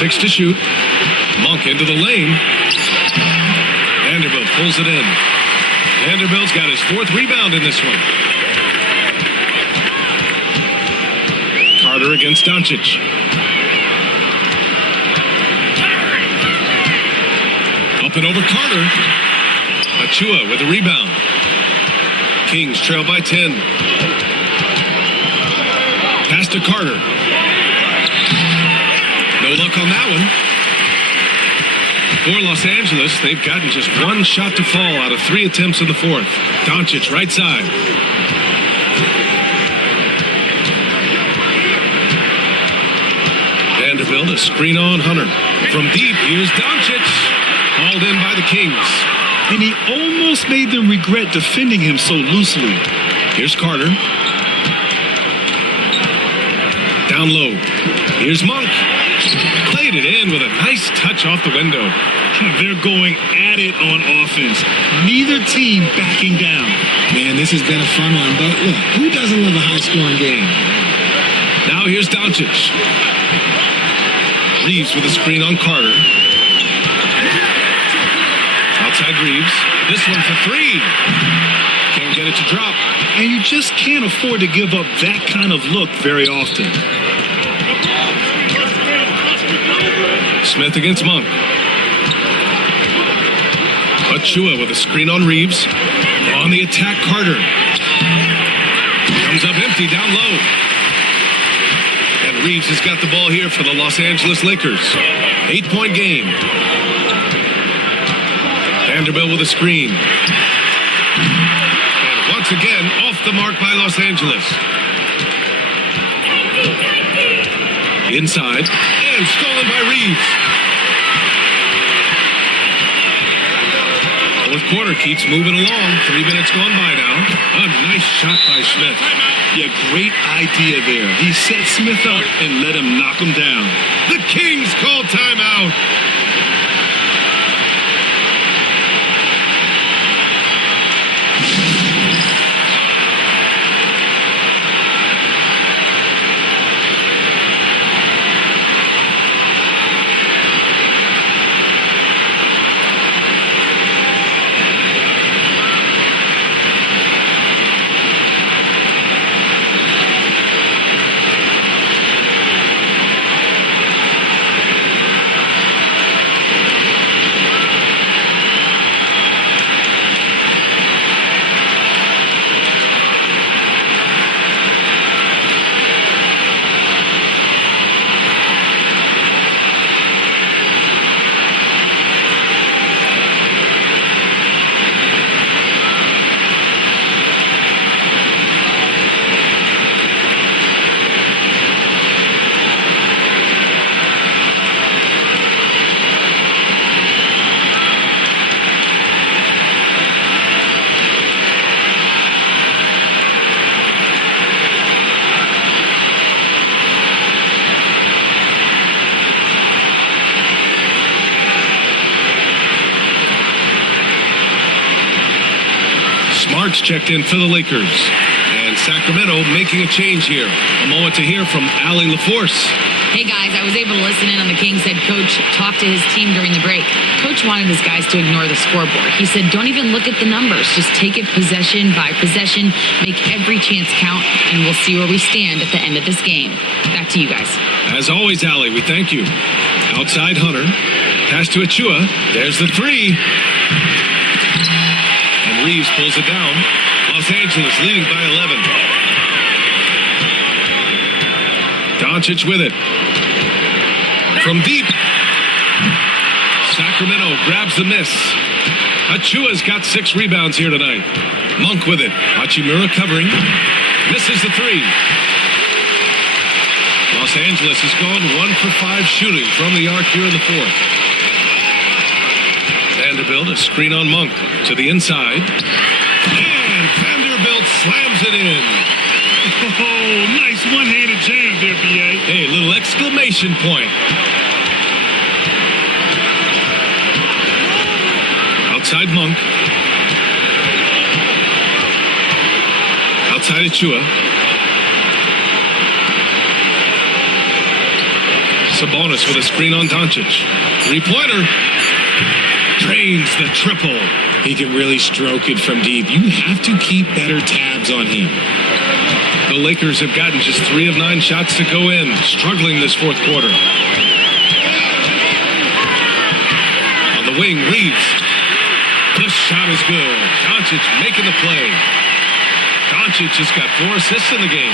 6 to shoot. Monk into the lane. Vanderbilt pulls it in. Vanderbilt's got his 4th rebound in this one. Carter against Doncic. Up and over Carter. Achua with a rebound. Kings trail by 10. Pass to Carter. No luck on that one. For Los Angeles, they've gotten just 1 shot to fall out of 3 attempts in the 4th. Doncic, right side. Vanderbilt, a screen on Hunter. From deep, here's Doncic. Hauled in by the Kings. And he almost made them regret defending him so loosely. Here's Carter. Down low. Here's Monk. Played it in with a nice touch off the window. They're going at it on offense. Neither team backing down. Man, this has been a fun one, but look, who doesn't love a high-scoring game? Now here's Doncic. Reeves with a screen on Carter. Outside Reeves. This one for 3. Can't get it to drop. And you just can't afford to give up that kind of look very often. Smith against Monk. Achua with a screen on Reeves. On the attack, Carter. Comes up empty down low. And Reeves has got the ball here for the Los Angeles Lakers. 8-point game. Vanderbilt with a screen. And once again, off the mark by Los Angeles. Inside. And stolen by Reeves. Fourth quarter keeps moving along. 3 minutes gone by now. A nice shot by Smith. Yeah, great idea there. He set Smith up and let him knock him down. The Kings call timeout. Smart's checked in for the Lakers. And Sacramento making a change here. A moment to hear from Allie LaForce. Hey guys, I was able to listen in on the Kings head coach talk to his team during the break. Coach wanted his guys to ignore the scoreboard. He said, don't even look at the numbers. Just take it possession by possession, make every chance count, and we'll see where we stand at the end of this game. Back to you guys. As always, Allie, we thank you. Outside Hunter. Pass to Achua. There's the three. And Reeves pulls it down. Los Angeles leading by 11. Doncic with it. From deep. Sacramento grabs the miss. Achua's got 6 rebounds here tonight. Monk with it. Hachimura covering. Misses the three. Los Angeles has gone 1 for 5 shooting from the arc here in the fourth. Vanderbilt, a screen on Monk to the inside. And Vanderbilt slams it in. Oh, nice one-handed jam there, B.A. Hey, little exclamation point. Outside Monk. Outside Achua. Sabonis with a screen on Doncic. Three-pointer. Drains the triple. He can really stroke it from deep. You have to keep better tabs on him. The Lakers have gotten just 3 of 9 shots to go in, struggling this fourth quarter. On the wing, Reeves. The shot is good. Doncic making the play. Doncic just got 4 assists in the game.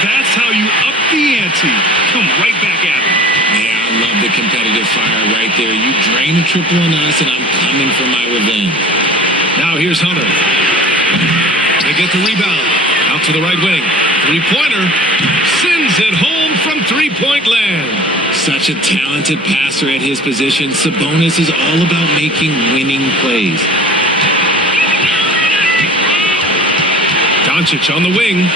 That's how you up the ante. Come right back at him. Yeah, I love the competitive fire right there. You drain a triple on us, and I'm coming for my revenge. Now here's Hunter. They get the rebound. Out to the right wing. Three-pointer. Sends it home from three-point land. Such a talented passer at his position. Sabonis is all about making winning plays. Doncic on the wing.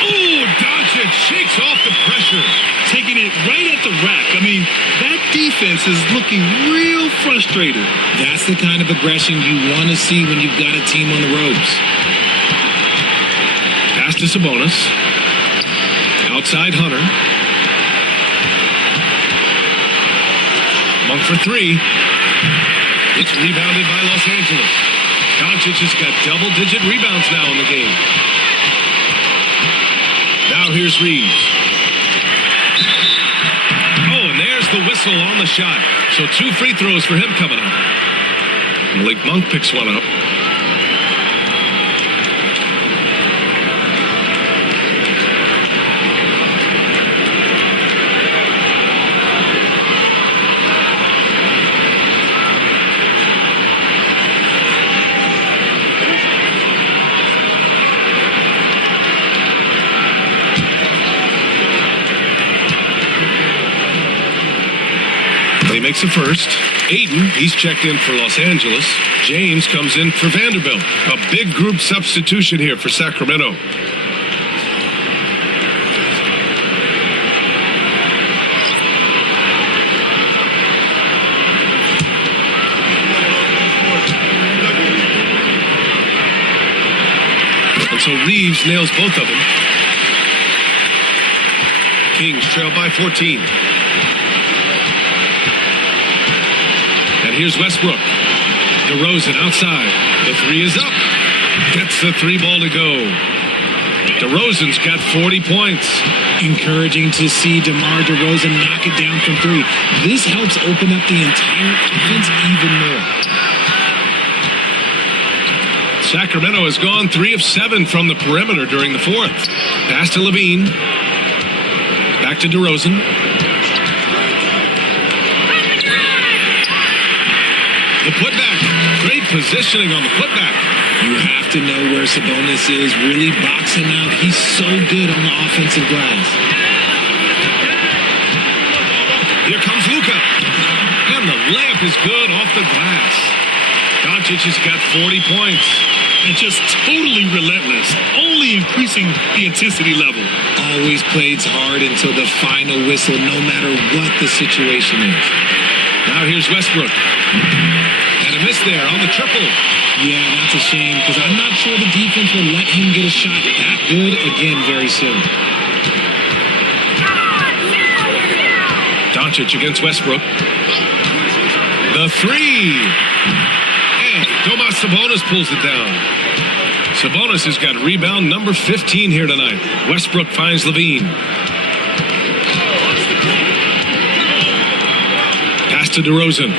Oh, Doncic shakes off the pressure. Taking it right at the rack. I mean, that defense is looking real frustrated. That's the kind of aggression you want to see when you've got a team on the ropes. Pass to Sabonis. Outside Hunter. Monk for 3. It's rebounded by Los Angeles. Doncic has got double-digit rebounds now in the game. Now here's Reeves. Oh, and there's the whistle on the shot. So 2 free throws for him coming up. Malik Monk picks one up. He makes the first. Ayton, he's checked in for Los Angeles. James comes in for Vanderbilt. A big group substitution here for Sacramento. And so Reeves nails both of them. Kings trail by 14. And here's Westbrook. DeRozan outside. The three is up. Gets the three ball to go. DeRozan's got 40 points. Encouraging to see DeMar DeRozan knock it down from three. This helps open up the entire offense even more. Sacramento has gone 3 of 7 from the perimeter during the fourth. Pass to Levine. Back to DeRozan. The putback. Great positioning on the putback. You have to know where Sabonis is. Really box him out. He's so good on the offensive glass. Here comes Luka. And the layup is good off the glass. Doncic has got 40 points. And just totally relentless, only increasing the intensity level. Always plays hard until the final whistle, no matter what the situation is. Now here's Westbrook. And a miss there on the triple. Yeah, that's a shame, because I'm not sure the defense will let him get a shot that good again very soon. Doncic against Westbrook. The three. And Domas Sabonis pulls it down. Sabonis has got rebound number 15 here tonight. Westbrook finds Levine. Pass to DeRozan.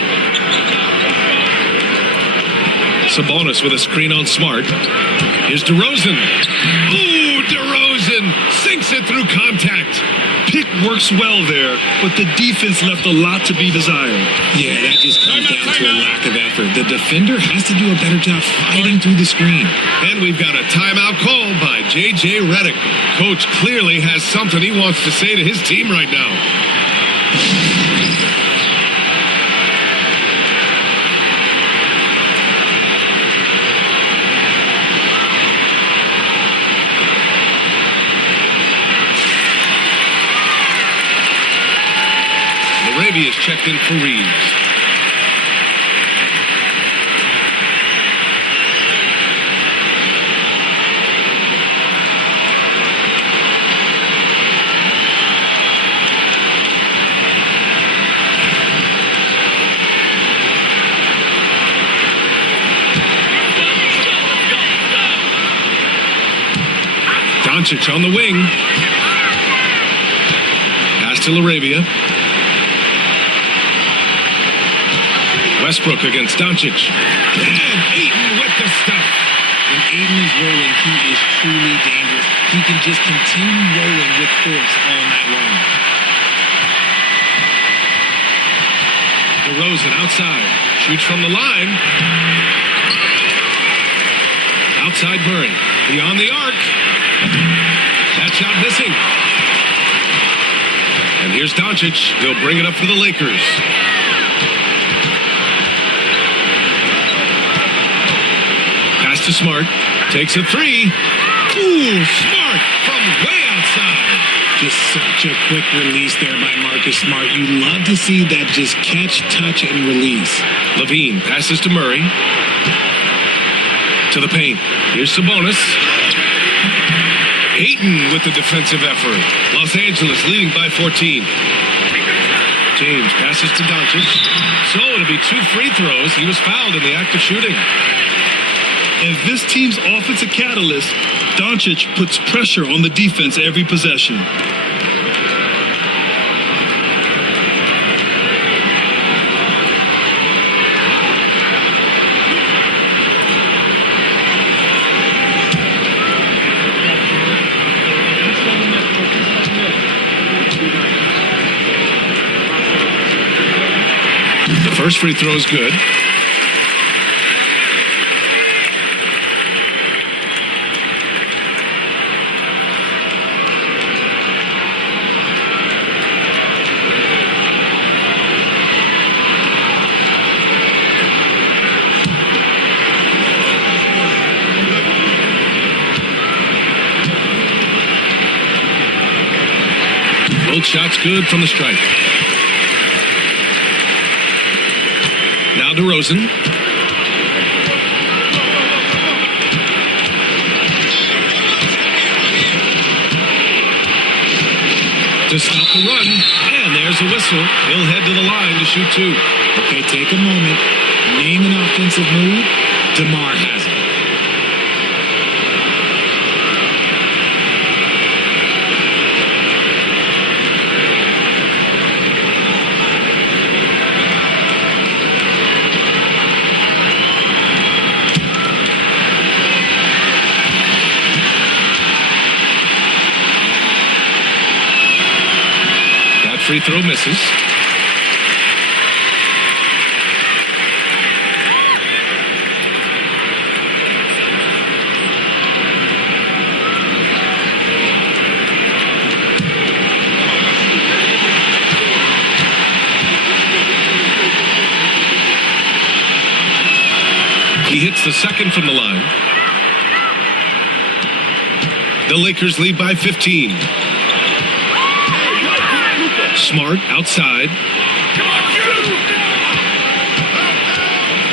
Sabonis with a screen on Smart. Here's DeRozan. Ooh, DeRozan sinks it through contact. Pick works well there, but the defense left a lot to be desired. Yeah, that just comes down to a lack of effort. The defender has to do a better job fighting through the screen. And we've got a timeout called by J.J. Redick. Coach clearly has something he wants to say to his team right now. Is checked in for Reeves. Doncic on the wing. Pass to LaRavia. Westbrook against Doncic. And Ayton with the stuff. When Ayton is rolling, he is truly dangerous. He can just continue rolling with force all night long. DeRozan outside. Shoots from the line. Outside Murray. Beyond the arc. That shot missing. And here's Doncic. He'll bring it up for the Lakers. To Smart, takes a three. Ooh, Smart from way outside. Just such a quick release there by Marcus Smart. You love to see that just catch, touch, and release. Levine passes to Murray. To the paint. Here's Sabonis. Ayton with the defensive effort. Los Angeles leading by 14. James passes to Doncic. So it'll be 2 free throws. He was fouled in the act of shooting. As this team's offensive catalyst, Doncic puts pressure on the defense every possession. The first free throw is good. shot's good from the stripe. Now DeRozan. To stop the run, and there's a whistle. He'll head to the line to shoot two. Okay, take a moment. Name an offensive move. DeMar has it. Free throw misses. He hits the second from the line. The Lakers lead by 15. Smart outside.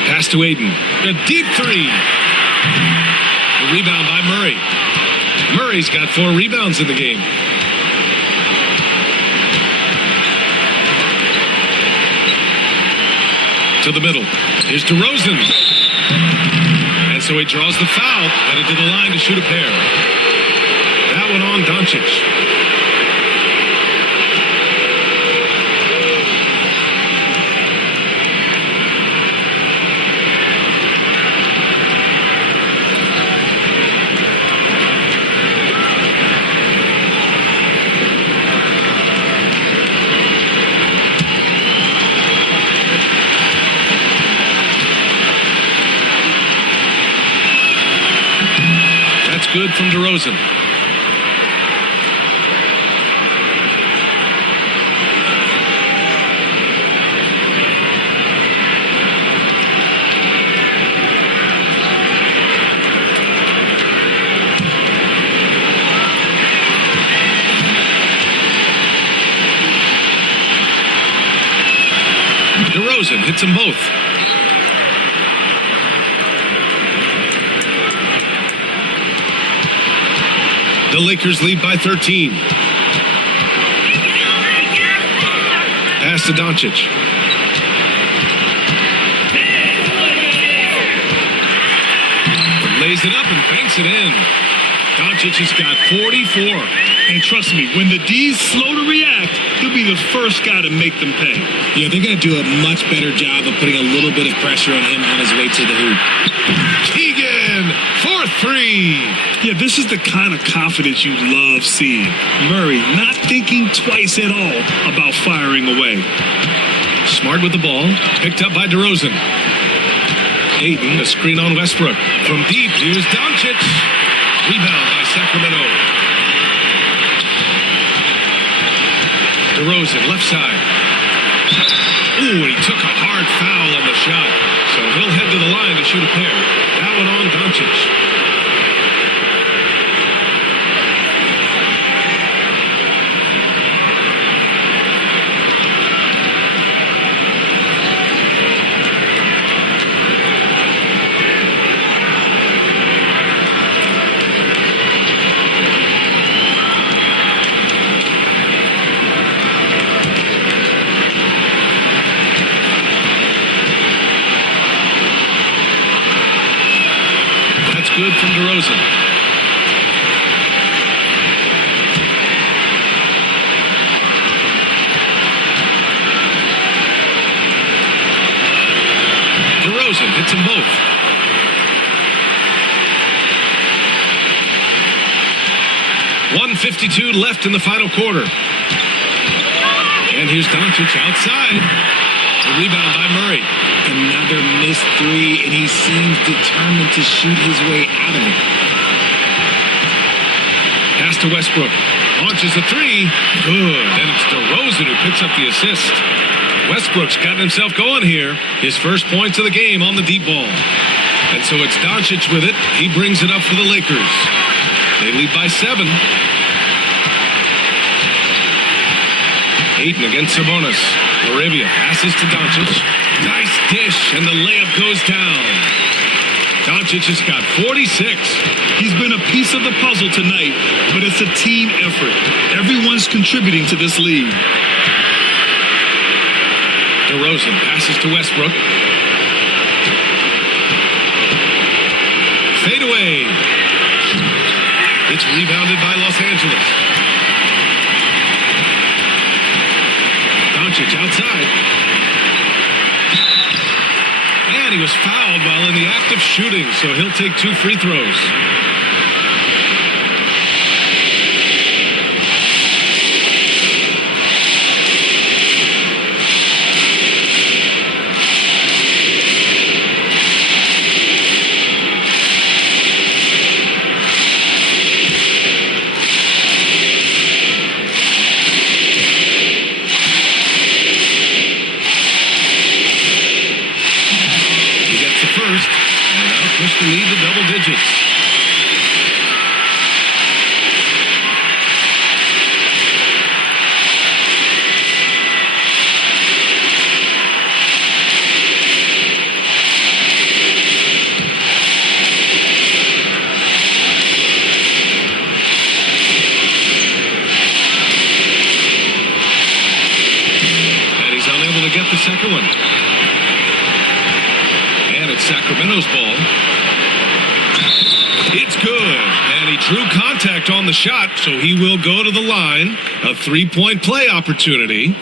Pass to Aiden. A deep three. The rebound by Murray. Murray's got 4 rebounds in the game. To the middle. Here's DeRozan. And so he draws the foul. Headed to the line to shoot a pair. That one on Doncic. Good from DeRozan. DeRozan hits them both. The Lakers lead by 13. Pass to Doncic. Lays it up and banks it in. Doncic has got 44. And trust me, when the D's slow to react, he'll be the first guy to make them pay. Yeah, they're going to do a much better job of putting a little bit of pressure on him on his way to the hoop. Keegan, 4-3. Yeah, this is the kind of confidence you love seeing. Murray not thinking twice at all about firing away. Smart with the ball. Picked up by DeRozan. Aiden, a screen on Westbrook. From deep, here's Doncic. Rebound by Sacramento. DeRozan, left side. Ooh, and he took a hard foul on the shot. So he'll head to the line to shoot a pair. That one on Doncic. Good from DeRozan. DeRozan hits them both. .152 left in the final quarter. And here's Doncic outside. The rebound by Murray. Another missed three, and he seems determined to shoot his way out of it. Pass to Westbrook. Launches a three. Good. And it's DeRozan who picks up the assist. Westbrook's got himself going here. His first points of the game on the deep ball. And so it's Doncic with it. He brings it up for the Lakers. They lead by 7. Ayton against Sabonis. Moravia passes to Doncic. Nice dish, and the layup goes down. Doncic has got 46. He's been a piece of the puzzle tonight, but it's a team effort. Everyone's contributing to this lead. DeRozan passes to Westbrook. Fade away. It's rebounded by Los Angeles. Doncic outside. And he was fouled while in the act of shooting, so he'll take 2 free throws. Push the lead to double digits. And he's unable to get the second one. And it's Sacramento's ball. It's good, and he drew contact on the shot, so he will go to the line. A 3-point play opportunity.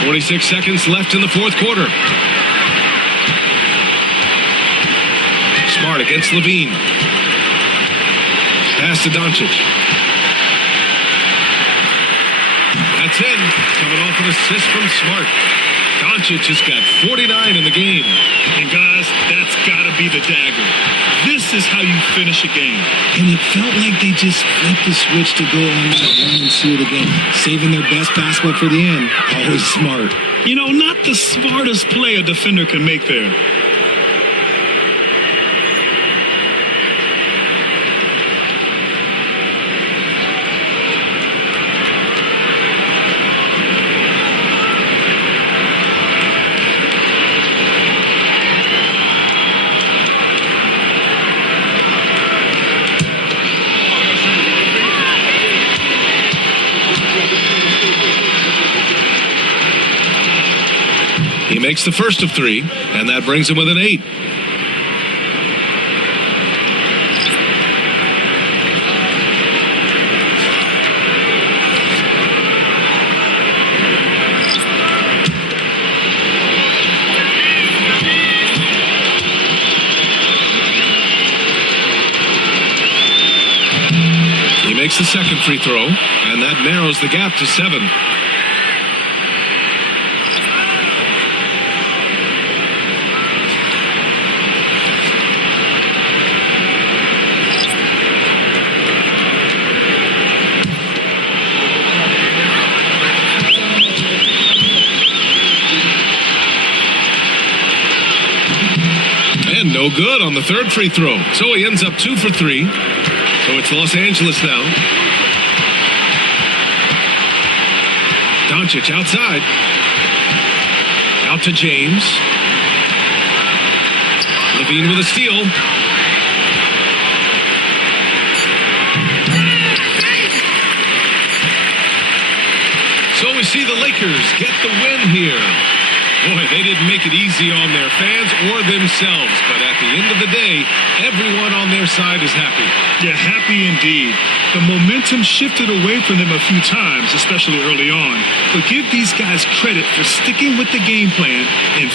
.46 seconds left in the fourth quarter. Smart against Levine. Pass to Doncic. That's in. Coming off an assist from Smart. Doncic has got 49 in the game. And guys, that's got to be the dagger. This is how you finish a game. And it felt like they just flipped the switch to go on that run and seal the game. Saving their best basketball for the end. Always smart. You know, not the smartest play a defender can make there. He makes the first of 3, and that brings him with an 8. He makes the second free throw, and that narrows the gap to 7. And no good on the third free throw. So he ends up 2 for 3. So it's Los Angeles now. Doncic outside. Out to James. Levine with a steal. So we see the Lakers get the win here. Boy, they didn't make it easy on their fans or themselves, but at the end of the day, everyone on their side is happy. Yeah, happy indeed. The momentum shifted away from them a few times, especially early on. But give these guys credit for sticking with the game plan and